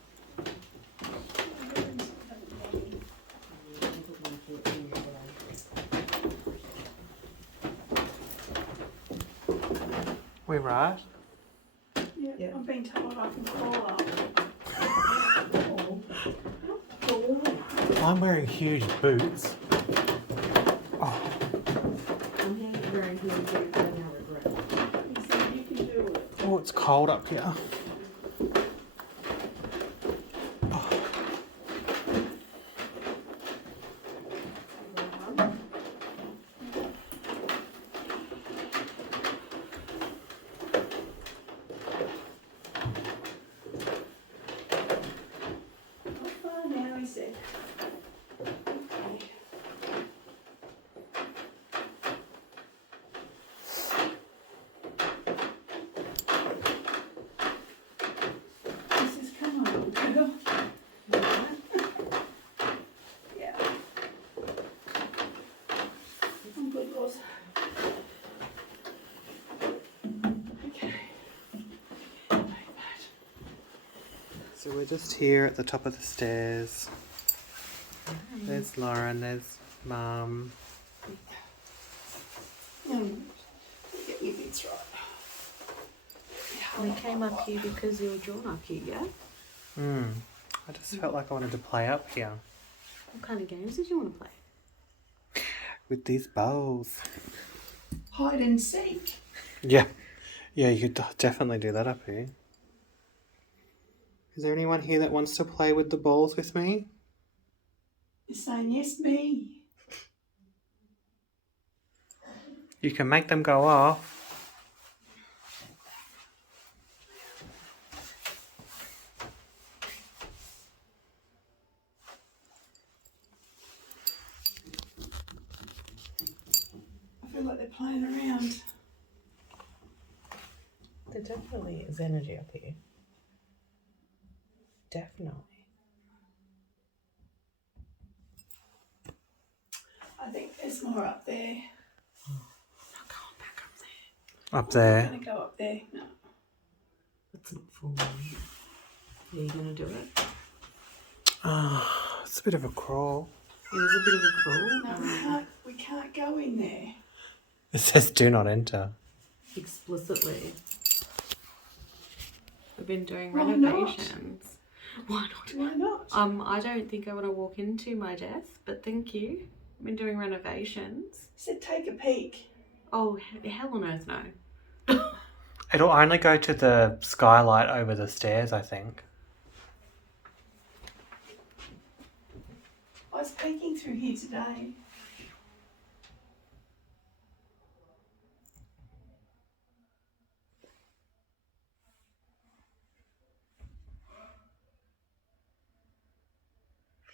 We right? yeah, Yeah. I've been told I can crawl up. I'm wearing huge boots. Oh, I'm here wearing heel boots and now regret. He said you can do it. oh, it's cold up here. How far now, he said. Okay. He says, come on, girl. Yeah. I'm good, Roz. Okay. So we're just here at the top of the stairs. There's Lauren, there's Mum. Get your bits right. We came up here because you were drawn up here, yeah? I just felt like I wanted to play up here What kind of games did you want to play? with these bowls. Hide and seek. Yeah, you could definitely do that up here. Is there anyone here that wants to play with the balls with me? You're saying yes, me. You can make them go off. I feel like they're playing around. There definitely is energy up here. Definitely. I think there's more up there. Not going back up there. Up I'm there. going to go up there. No. That's not full on yet. Are you going to do it? It's a bit of a crawl. It is a bit of a crawl. No, we can't go in there. It says do not enter. Explicitly. We've been doing Why not? renovations. Why not? Why not? I don't think I want to walk into my desk, but thank you. I've been doing renovations. Said take a peek. Oh, hell on earth no. It'll only go to the skylight over the stairs, I think. I was peeking through here today.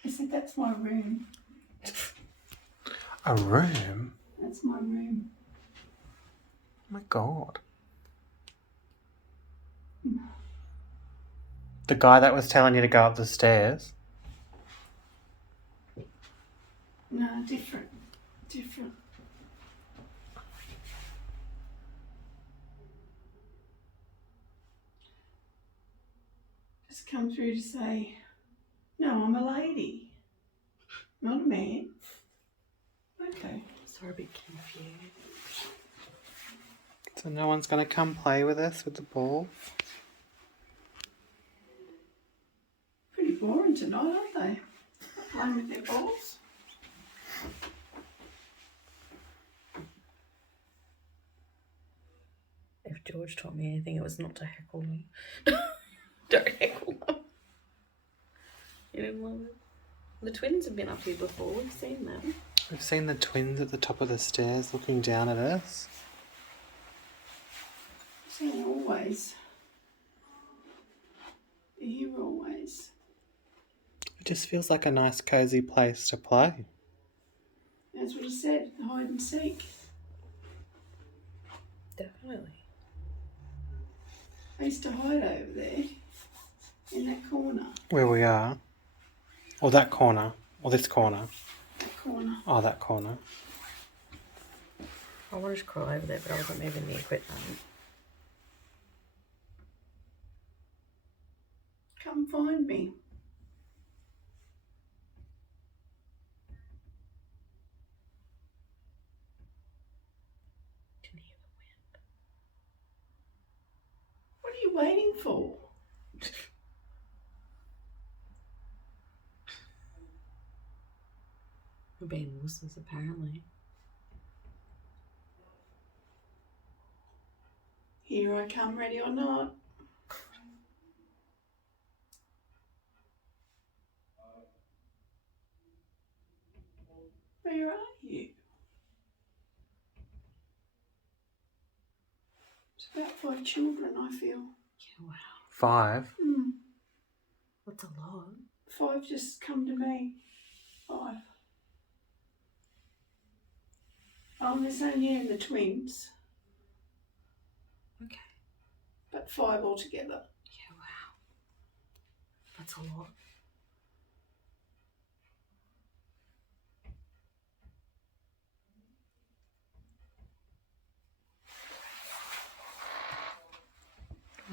I said, that's my room. A room? That's my room. Oh my god. The guy that was telling you to go up the stairs? No, different. Different. Just come through to say, no, I'm a lady, not a man. Okay. Sorry, a bit confused. So no one's going to come play with us with the ball? Pretty boring tonight, aren't they? Not playing with their balls. If George taught me anything, it was not to heckle them. Don't heckle them. You didn't love it? The twins have been up here before. We've seen them. We've seen the twins at the top of the stairs looking down at us. See, always. They're here always. It just feels like a nice cozy place to play. That's what I said, hide and seek. Definitely. I used to hide over there in that corner. Where we are. Or that corner. Or this corner. That corner. Oh, that corner. I wanted to crawl over there, but I wasn't moving the equipment. Come find me. Can hear the wind. What are you waiting for? We're being wusses, apparently. Here I come, ready or not. Where are you? It's about 5 children, I feel. Yeah, wow. 5. That's a lot. 5 just come to me. 5. Oh, and there's only you and the twins, Okay. but 5 altogether. Yeah, wow. That's a lot.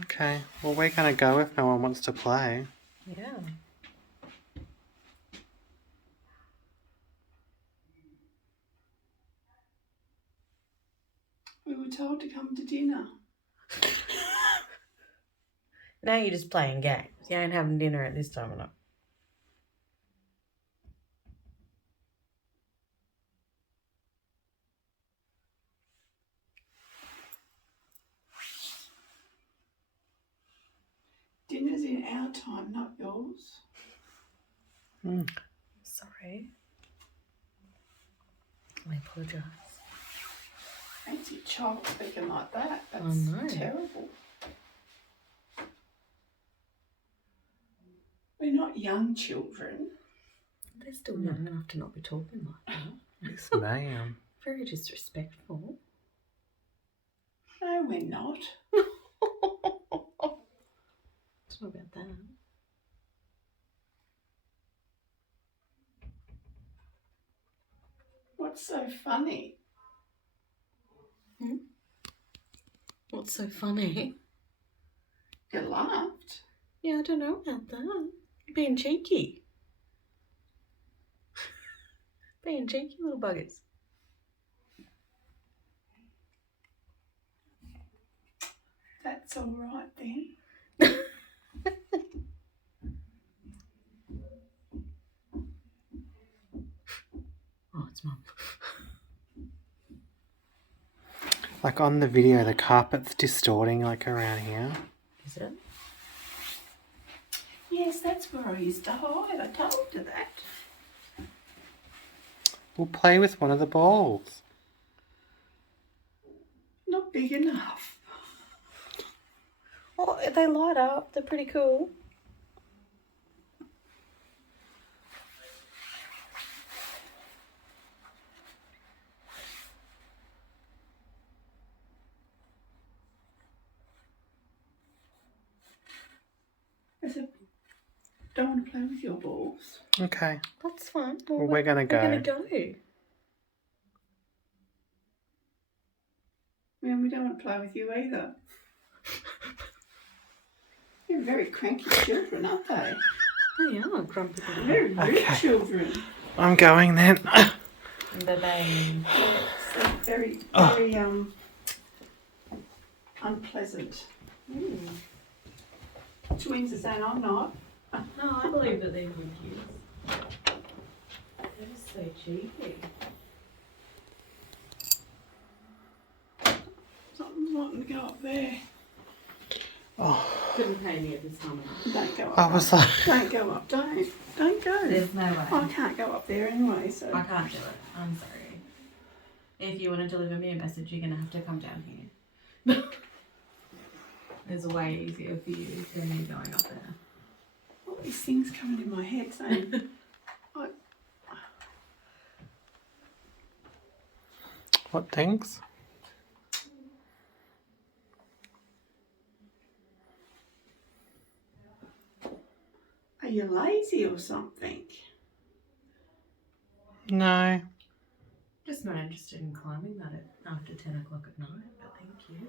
Okay, well we're going to go if no one wants to play. Yeah. We were told to come to dinner. Now you're just playing games. You ain't having dinner at this time or not. Dinner's in our time, not yours. Sorry. I apologise. Fancy child speaking like that. I That's know. terrible. We're not young children. They're still young enough to not be talking like that. Yes, ma'am. Very disrespectful. No, we're not. It's not about that. What's so funny? What's so funny? You laughed. Yeah, I don't know about that. You're being cheeky. Being cheeky little buggers. That's all right then. Oh, it's Mum. Like on the video, the carpet's distorting like around here. Is it? Yes, that's where I used to hide. I told you that. We'll play with one of the balls. Not big enough. Oh, they light up. They're pretty cool. I said, don't want to play with your balls. Okay. That's fine. Well, we're gonna go. We're going to go. And we don't want to play with you either. They're very cranky children, aren't they? They are grumpy. Very rude Okay. children. I'm going then. Bye-bye. So very, very unpleasant. Twins are saying I'm not. No, I believe that they're good kids. They're just so cheeky. Something's wanting to go up there. any of this time of night. Don't go up. I was like, Don't go up. Don't go. There's no way. I can't go up there anyway, so. I can't do it. I'm sorry. If you want to deliver me a message, you're going to have to come down here. It's way easier for you than me going up there. All these things coming in my head saying, what things? are you lazy or something? No. Just not interested in climbing that after 10 o'clock at night, but thank you.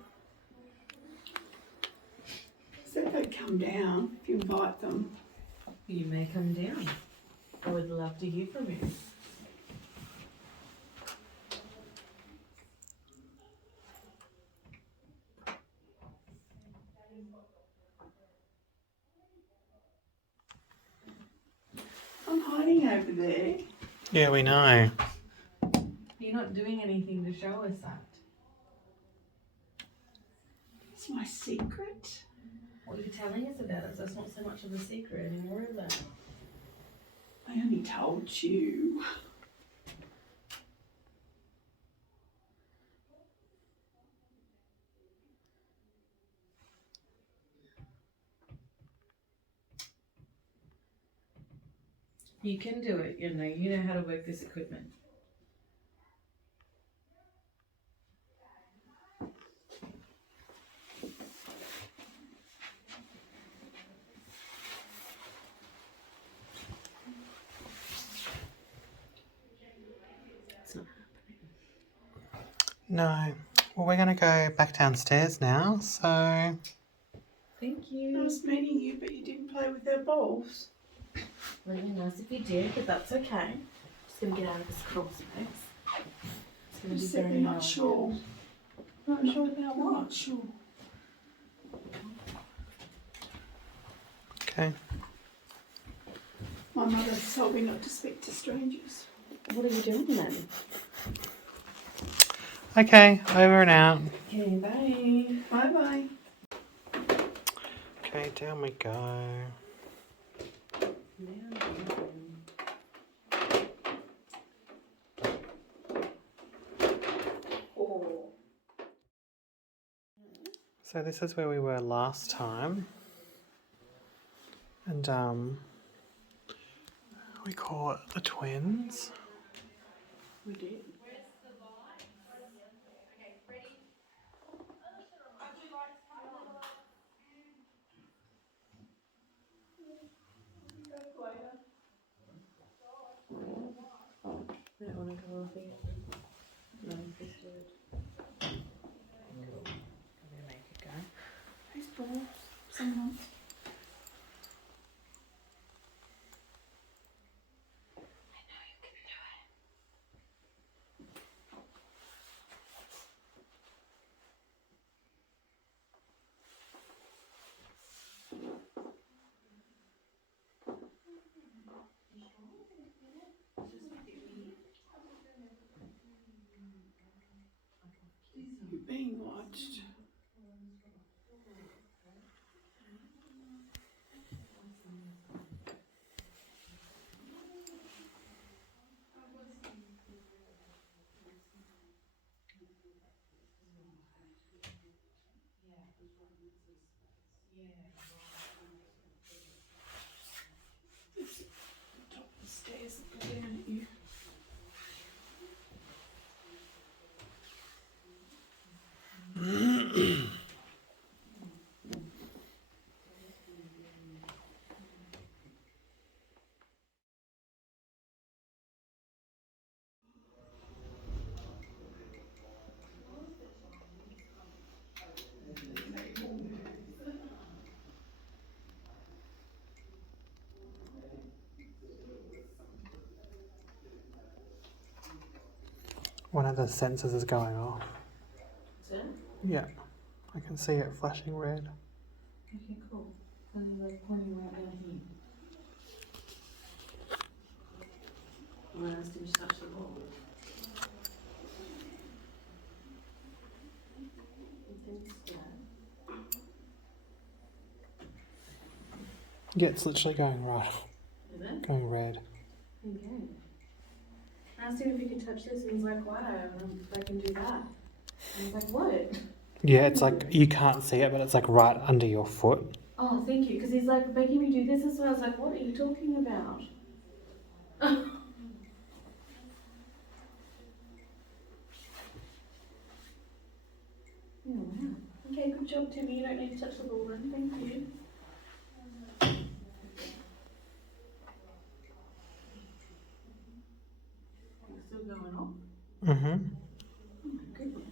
Said they'd come down if you invite them. You may come down. I would love to hear from you. I'm hiding over there. Yeah, we know. You're not doing anything to show us that. It's my secret. What you're telling us about it, that's not so much of a secret anymore, is it? I only told you. You can do it, you know how to work this equipment. It's not happening. No. Well, we're going to go back downstairs now, so... Thank you. Nice meeting you, but you didn't play with their balls. Really nice if you did, but that's okay. Just gonna get out of this crawl space. It's gonna You be said very they're not hard. sure. Not sure about They're what? not sure. Okay. My mother told me not to speak to strangers. What are you doing then? Okay, over and out. Okay, bye. Bye-bye. Okay, down we go. Oh. So this is where we were last time. And we call it the twins. We did. I don't want to go off again. No, interested. Cool. I'm gonna make it go. Whose balls? Someone's. You're being watched. Top of the stairs and go down at you. One of the sensors is going off. Is it? Yeah, I can see it flashing red. Okay, cool. Because it's like pointing right down here. Where else did you touch the ball? I think so. Yeah, it's literally going right. Is it? Going red. Okay. I asked him if he could touch this, and he's like, why? I can do that. And I was like, what? Yeah, it's like you can't see it, but it's like right under your foot. Oh, thank you. Because he's like making me do this as well. I was like, what are you talking about? Oh, wow. Okay, good job, Timmy. You don't need to touch the ball then. Thank you. It's still going off. Mm-hmm. Oh my goodness.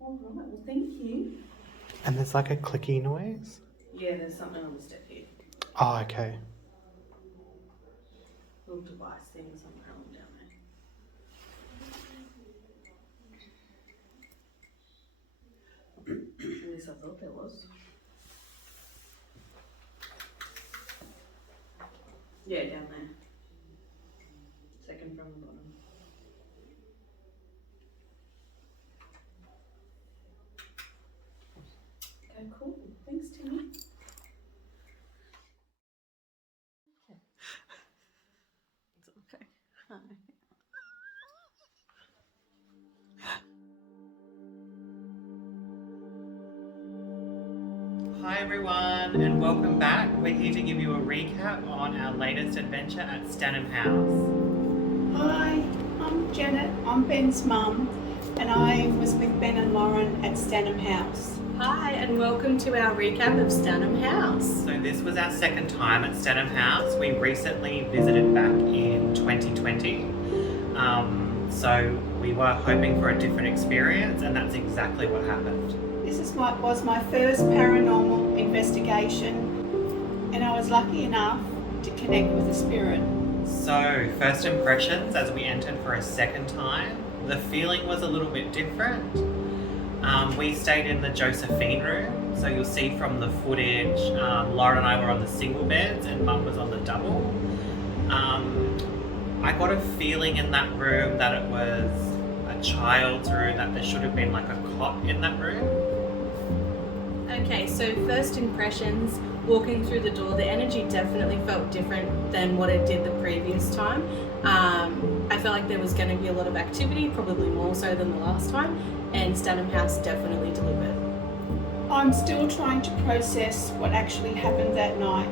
All right. Well, thank you. And there's like a clicky noise. Yeah, there's something on the step here. Oh, okay. Little device thing somewhere along down there. At least I thought there was. Yeah, down there. Second from the bottom. Okay, cool. Thanks, Timmy. Okay. Hi. Hi everyone, and welcome back. We're here to give you a recap on our latest adventure at Stannum House. Hi, I'm Janet. I'm Ben's mum, and I was with Ben and Lauren at Stannum House. Hi, and welcome to our recap of Stannum House. So this was our second time at Stannum House. We recently visited back in 2020. So we were hoping for a different experience, and that's exactly what happened. This was my first paranormal investigation, and I was lucky enough to connect with a spirit. So first impressions as we entered for a second time, the feeling was a little bit different. We stayed in the Josephine room, so you'll see from the footage, Lauren and I were on the single beds and Mum was on the double. I got a feeling in that room that it was a child's room, that there should have been like a cot in that room. Okay, so first impressions, walking through the door, the energy definitely felt different than what it did the previous time. I felt like there was going to be a lot of activity, probably more so than the last time, and Stannum House definitely delivered. I'm still trying to process what actually happened that night.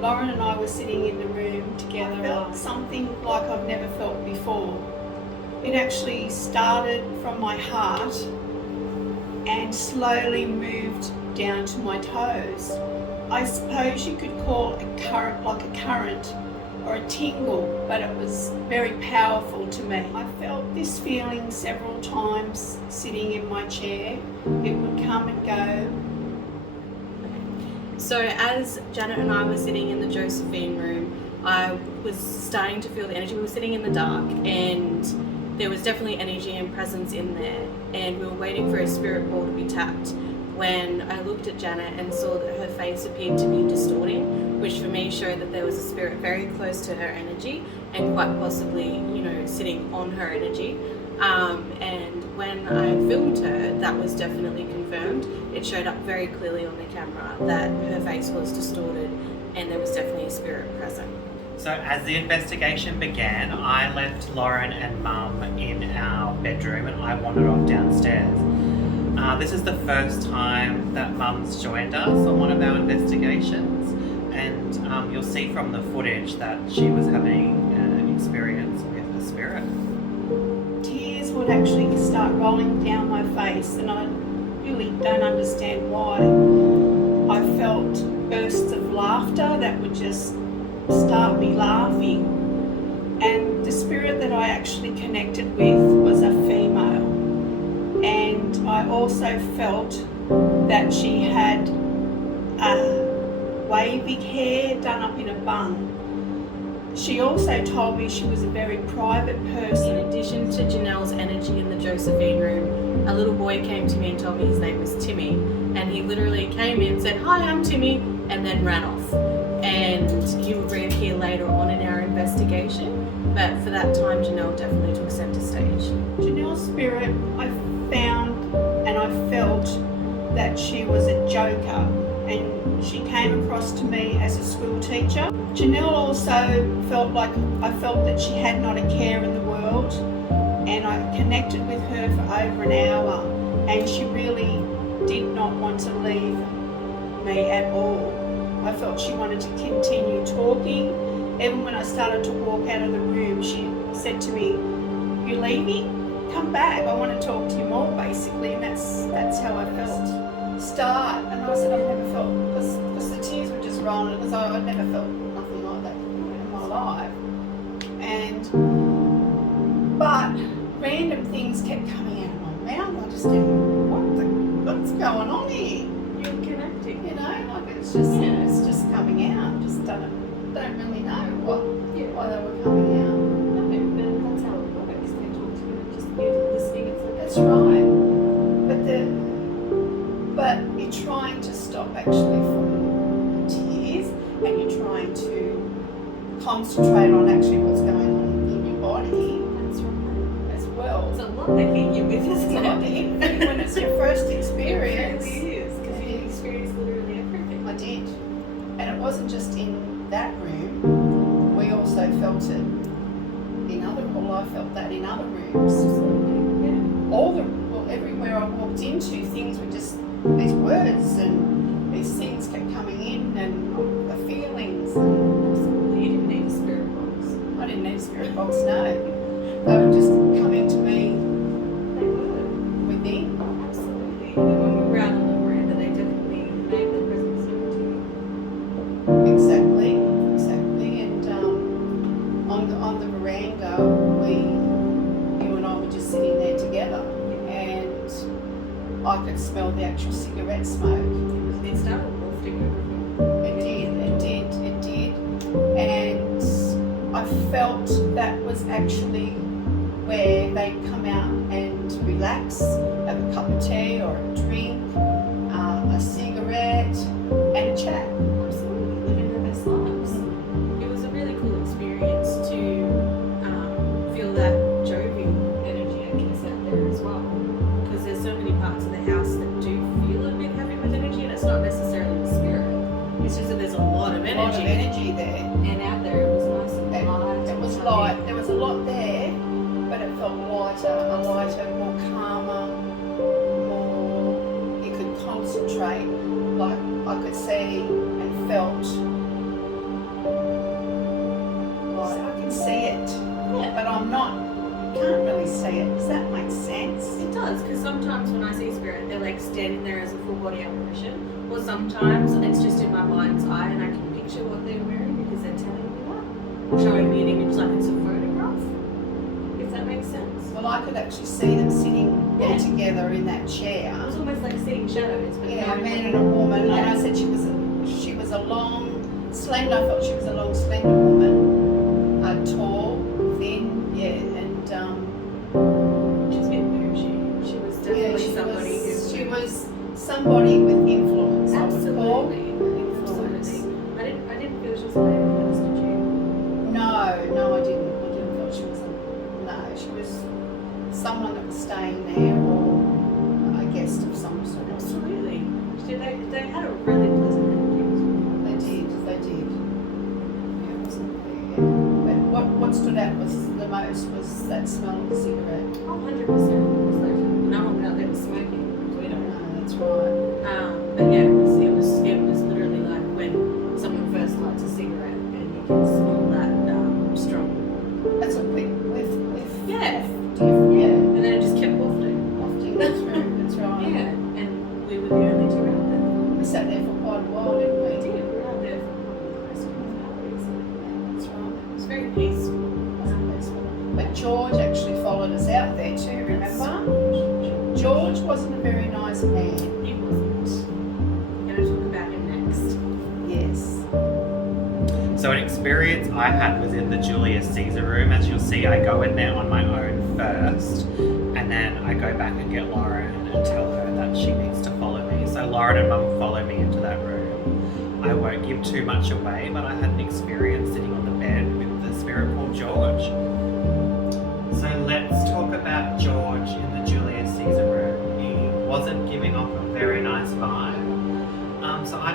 Lauren and I were sitting in the room together. I felt something like I've never felt before. It actually started from my heart and slowly moved down to my toes. I suppose you could call a current like a current or a tingle, but it was very powerful to me. I felt this feeling several times sitting in my chair. It would come and go. So as Janet and I were sitting in the Josephine room, I was starting to feel the energy. We were sitting in the dark and there was definitely energy and presence in there, and we were waiting for a spirit ball to be tapped when I looked at Janet and saw that her face appeared to be distorting, which for me showed that there was a spirit very close to her energy and quite possibly, you know, sitting on her energy. And when I filmed her, that was definitely confirmed. It showed up very clearly on the camera that her face was distorted and there was definitely a spirit present. So as the investigation began, I left Lauren and Mum in our bedroom and I wandered off downstairs. This is the first time that Mum's joined us on one of our investigations, and you'll see from the footage that she was having an experience with a spirit. Tears would actually start rolling down my face, and I really don't understand why. I felt bursts of laughter that would just start me laughing, and the spirit that I actually connected with was a female, and I also felt that she had wavy hair done up in a bun. She also told me she was a very private person. In addition to Janelle's energy in the Josephine room, a little boy came to me and told me his name was Timmy, and he literally came in, said, "Hi, I'm Timmy," and then ran off. And he would reappear later on in our investigation, but for that time Janelle definitely took centre stage. Janelle's spirit, I found and I felt that she was a joker, and she came across to me as a school teacher. Janelle also felt like I felt that she had not a care in the world, and I connected with her for over an hour, and she really did not want to leave me at all. I felt she wanted to continue talking. Even when I started to walk out of the room, she said to me, "You leaving? Come back. I want to talk to you more," basically, and that's how I felt. Start, and I said I've never felt, because the tears were just rolling, because I'd never felt nothing like that in my life. But random things kept coming out of my mouth. I just didn't, what's going on here? You're connecting. You know, like it's just coming out. Just don't really know why they were coming out. No, but that's how it works. They talk to you and just you're listening. It's like That's right. But you're trying to stop actually from the tears, and you're trying to concentrate on actually what's going on in your body that's right. as well. It's a lot they hit you with, It's isn't a lot to it? hit you when it's your first experience. It really is, because you experience literally everything. I did. And it wasn't just in that room. We also felt it in I felt that in other rooms. Absolutely, yeah. Everywhere I walked into, things were just, these words and these things kept coming in, and the feelings. Absolutely. You didn't need a spirit box. I didn't need a spirit box, no. They were just coming to me They were. within. Absolutely. And when we were out on the veranda, they definitely made their presence known to you. Exactly. And on the veranda, you and I were just sitting there together, and I could smell the actual cigarette smoke. It started wafting over. It did. And I felt that was actually where they'd come out and relax, have a cup of tea or a drink, a cigarette, and a chat. Absolutely, living their best lives. It was a really cool experience to feel that jovial energy, I guess, out there as well. Because there's so many parts of the house that do feel a bit heavy with energy, and it's not necessarily the spirit. It's just that there's a lot of A lot of energy there. And out there it was nice and light. It was light. There was a lot there, but it felt lighter, more calmer, more. You could concentrate. Like I could see and felt. Like I can see it, Yeah. but I'm not. Can't really see it. Does that make sense? It does, because sometimes when I see spirit, they're like standing there as a full body apparition, or sometimes it's just in my mind's eye and I can picture what they're wearing because they're telling me that, or showing me an image like it's a photograph, if that makes sense. Well, I could actually see them sitting there Yeah. together in that chair. It was almost like seeing shadows, but Yeah, a not man and a woman, and I said she was a long, slender. I felt she was a long, slender woman, tall, thin, and she's a bit bougie. She was definitely somebody who she was somebody with influence. I would call. absolutely. Influence. I didn't feel she was a lady, did you? No, I didn't. I didn't feel she was. She was someone that was staying there, or a guest of some sort. Absolutely. They had a really pleasant energy. They did. Yeah, it wasn't there. But what stood out was the most was that smell of the cigarette. Oh, 100%. It's like no one out there was smoking. We don't know. No, that's right. But yeah, it was literally like when someone first lights a cigarette and you can smell that strong. That's a quick whiff. Yeah. Yeah. And then it just kept wafting. Wafting through. That's right. Yeah. And we were the only two out there. We sat there for quite a while, didn't We we? did. We were out there for probably close to 12 hours. That's right. It was very peaceful. But George actually followed us out there too, remember? George wasn't a very nice man. He wasn't. We're going to talk about him next. Yes. So an experience I had was in the Julius Caesar room. As you'll see, I go in there on my own first, and then I go back and get Lauren and tell her that she needs to follow me. So Lauren and Mum follow me into that room. I won't give too much away, but I had an experience sitting on the bed with the spirit called George. So let's talk about George in the Julius Caesar room. He wasn't giving off a very nice vibe. So I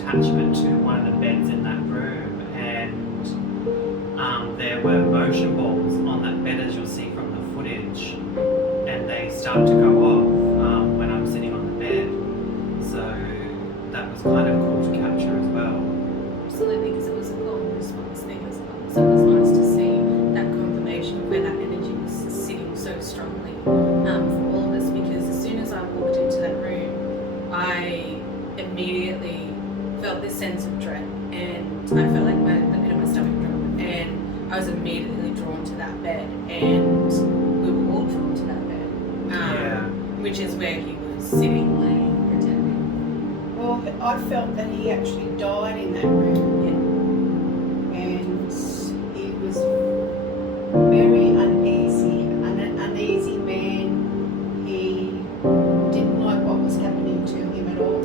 attachment to one of the beds in that room, and there were motion balls on that bed, as you'll see from the footage, and they start to go off when I'm sitting on the bed. So that was kind of cool to capture as well. Absolutely, because it was a call and response thing as well. So it was nice to see that confirmation of where that energy was sitting so strongly for all of us, because as soon as I walked into that room, I immediately felt this sense of dread, and I felt like the pit of my stomach drop, and I was immediately drawn to that bed, and we were all drawn to that bed, which is where he was sitting, laying, pretending. Well, I felt that he actually died in that room, Yeah. and he was very uneasy, an uneasy man. He didn't like what was happening to him at all.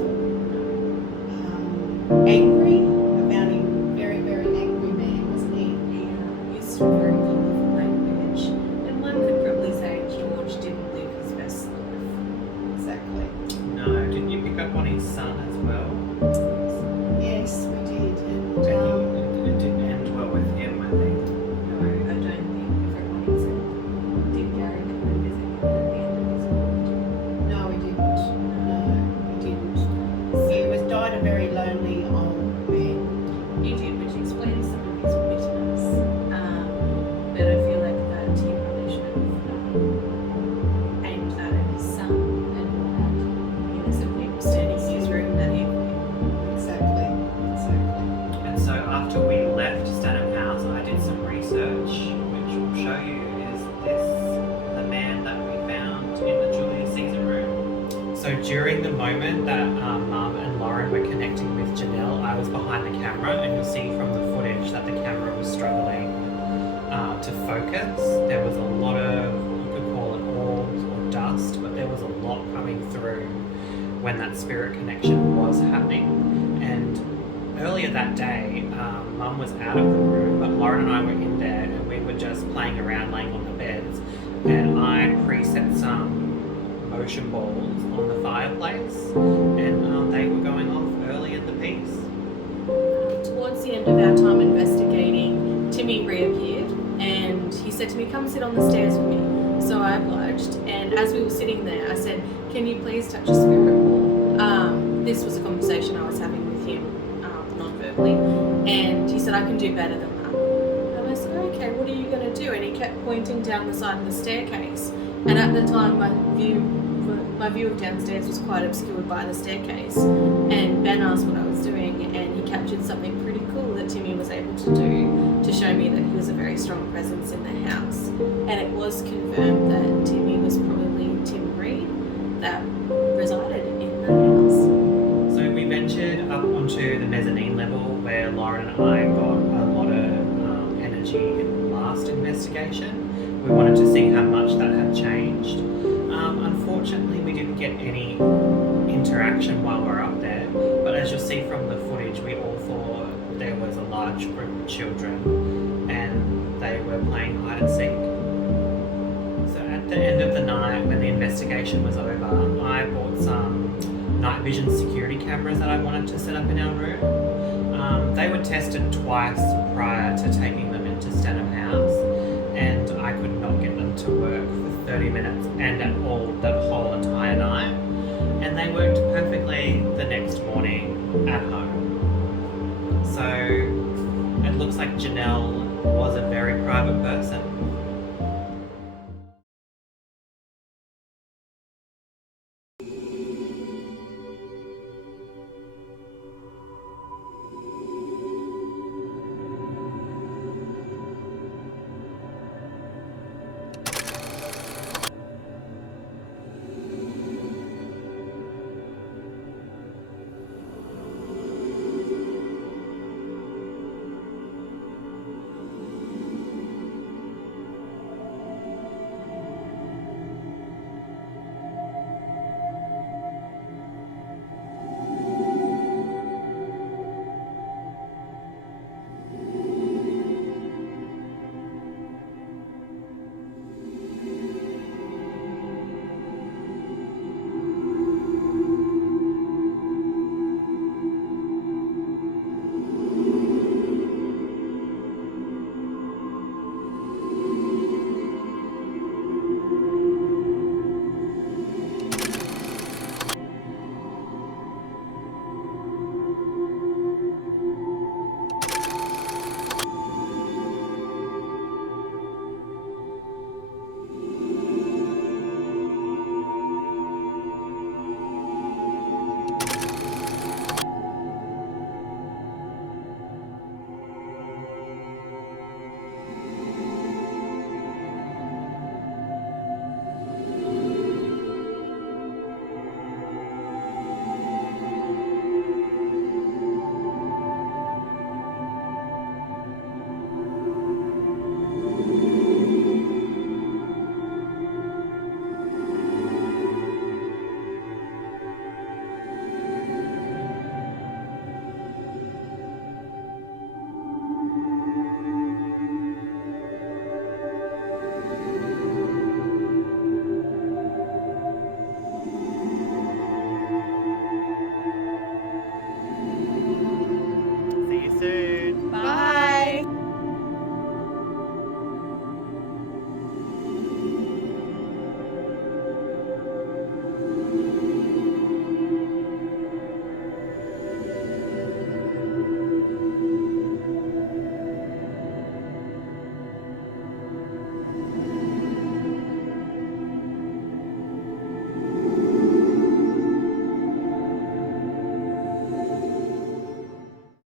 Angry. I found him very, very angry man, wasn't he? Yeah, used some very colourful language, and one could probably say George didn't live his best life. Exactly. No, didn't you pick up on his son as well? Yes, we did. And It didn't end well with him, I think. No, I don't think everyone except did Gary come and visit him at the end of his life. no, we didn't. No, we didn't. He was died a very lonely old man. You did, which explains some of his bitterness. But I feel like that he probably should have aimed that at his son and not at innocent people standing in his room that evening. Exactly. And so after we left Stannum House, I did some research, which will show you is this the man that we found in the Julius Caesar room. So during the moment that Mum and Lauren were connecting with Janelle, I was behind the camera, and you'll see from the footage that the camera was struggling to focus. There was a lot of, you could call it orbs or dust, but there was a lot coming through when that spirit connection was happening. And earlier that day, Mum was out of the room, but Lauren and I were in there, and we were just playing around, laying on the beds, and I preset some motion balls on the fireplace, and they were going off early in the piece. Towards the end of our time investigating, Timmy reappeared and he said to me, "Come sit on the stairs with me." So I obliged, and as we were sitting there, I said, "Can you please touch a spirit ball?" This was a conversation I was having with him, non-verbally, and he said, "I can do better than that." And I said, "Okay, what are you going to do?" And he kept pointing down the side of the staircase, and at the time my view of downstairs was quite obscured by the staircase, and Ben asked what I was doing, and he captured something pretty cool that Timmy was able to do to show me that he was a very strong presence in the house. And it was confirmed that Timmy was probably Tim Reed that resided in that house. So we ventured up onto the mezzanine level where Lauren and I got a lot of energy in the last investigation. We wanted to see how much that had changed. Unfortunately, we didn't get any interaction while we were up there, but as you'll see from the footage, we all thought there was a large group of children and they were playing hide and seek. So at the end of the night, when the investigation was over, I bought some night vision security cameras that I wanted to set up in our room. They were tested twice prior to taking them into Stannum House, and I could not get them to work for 30 minutes and at all that whole entire night, and they worked perfectly the next morning at home. So it looks like Janelle was a very private person,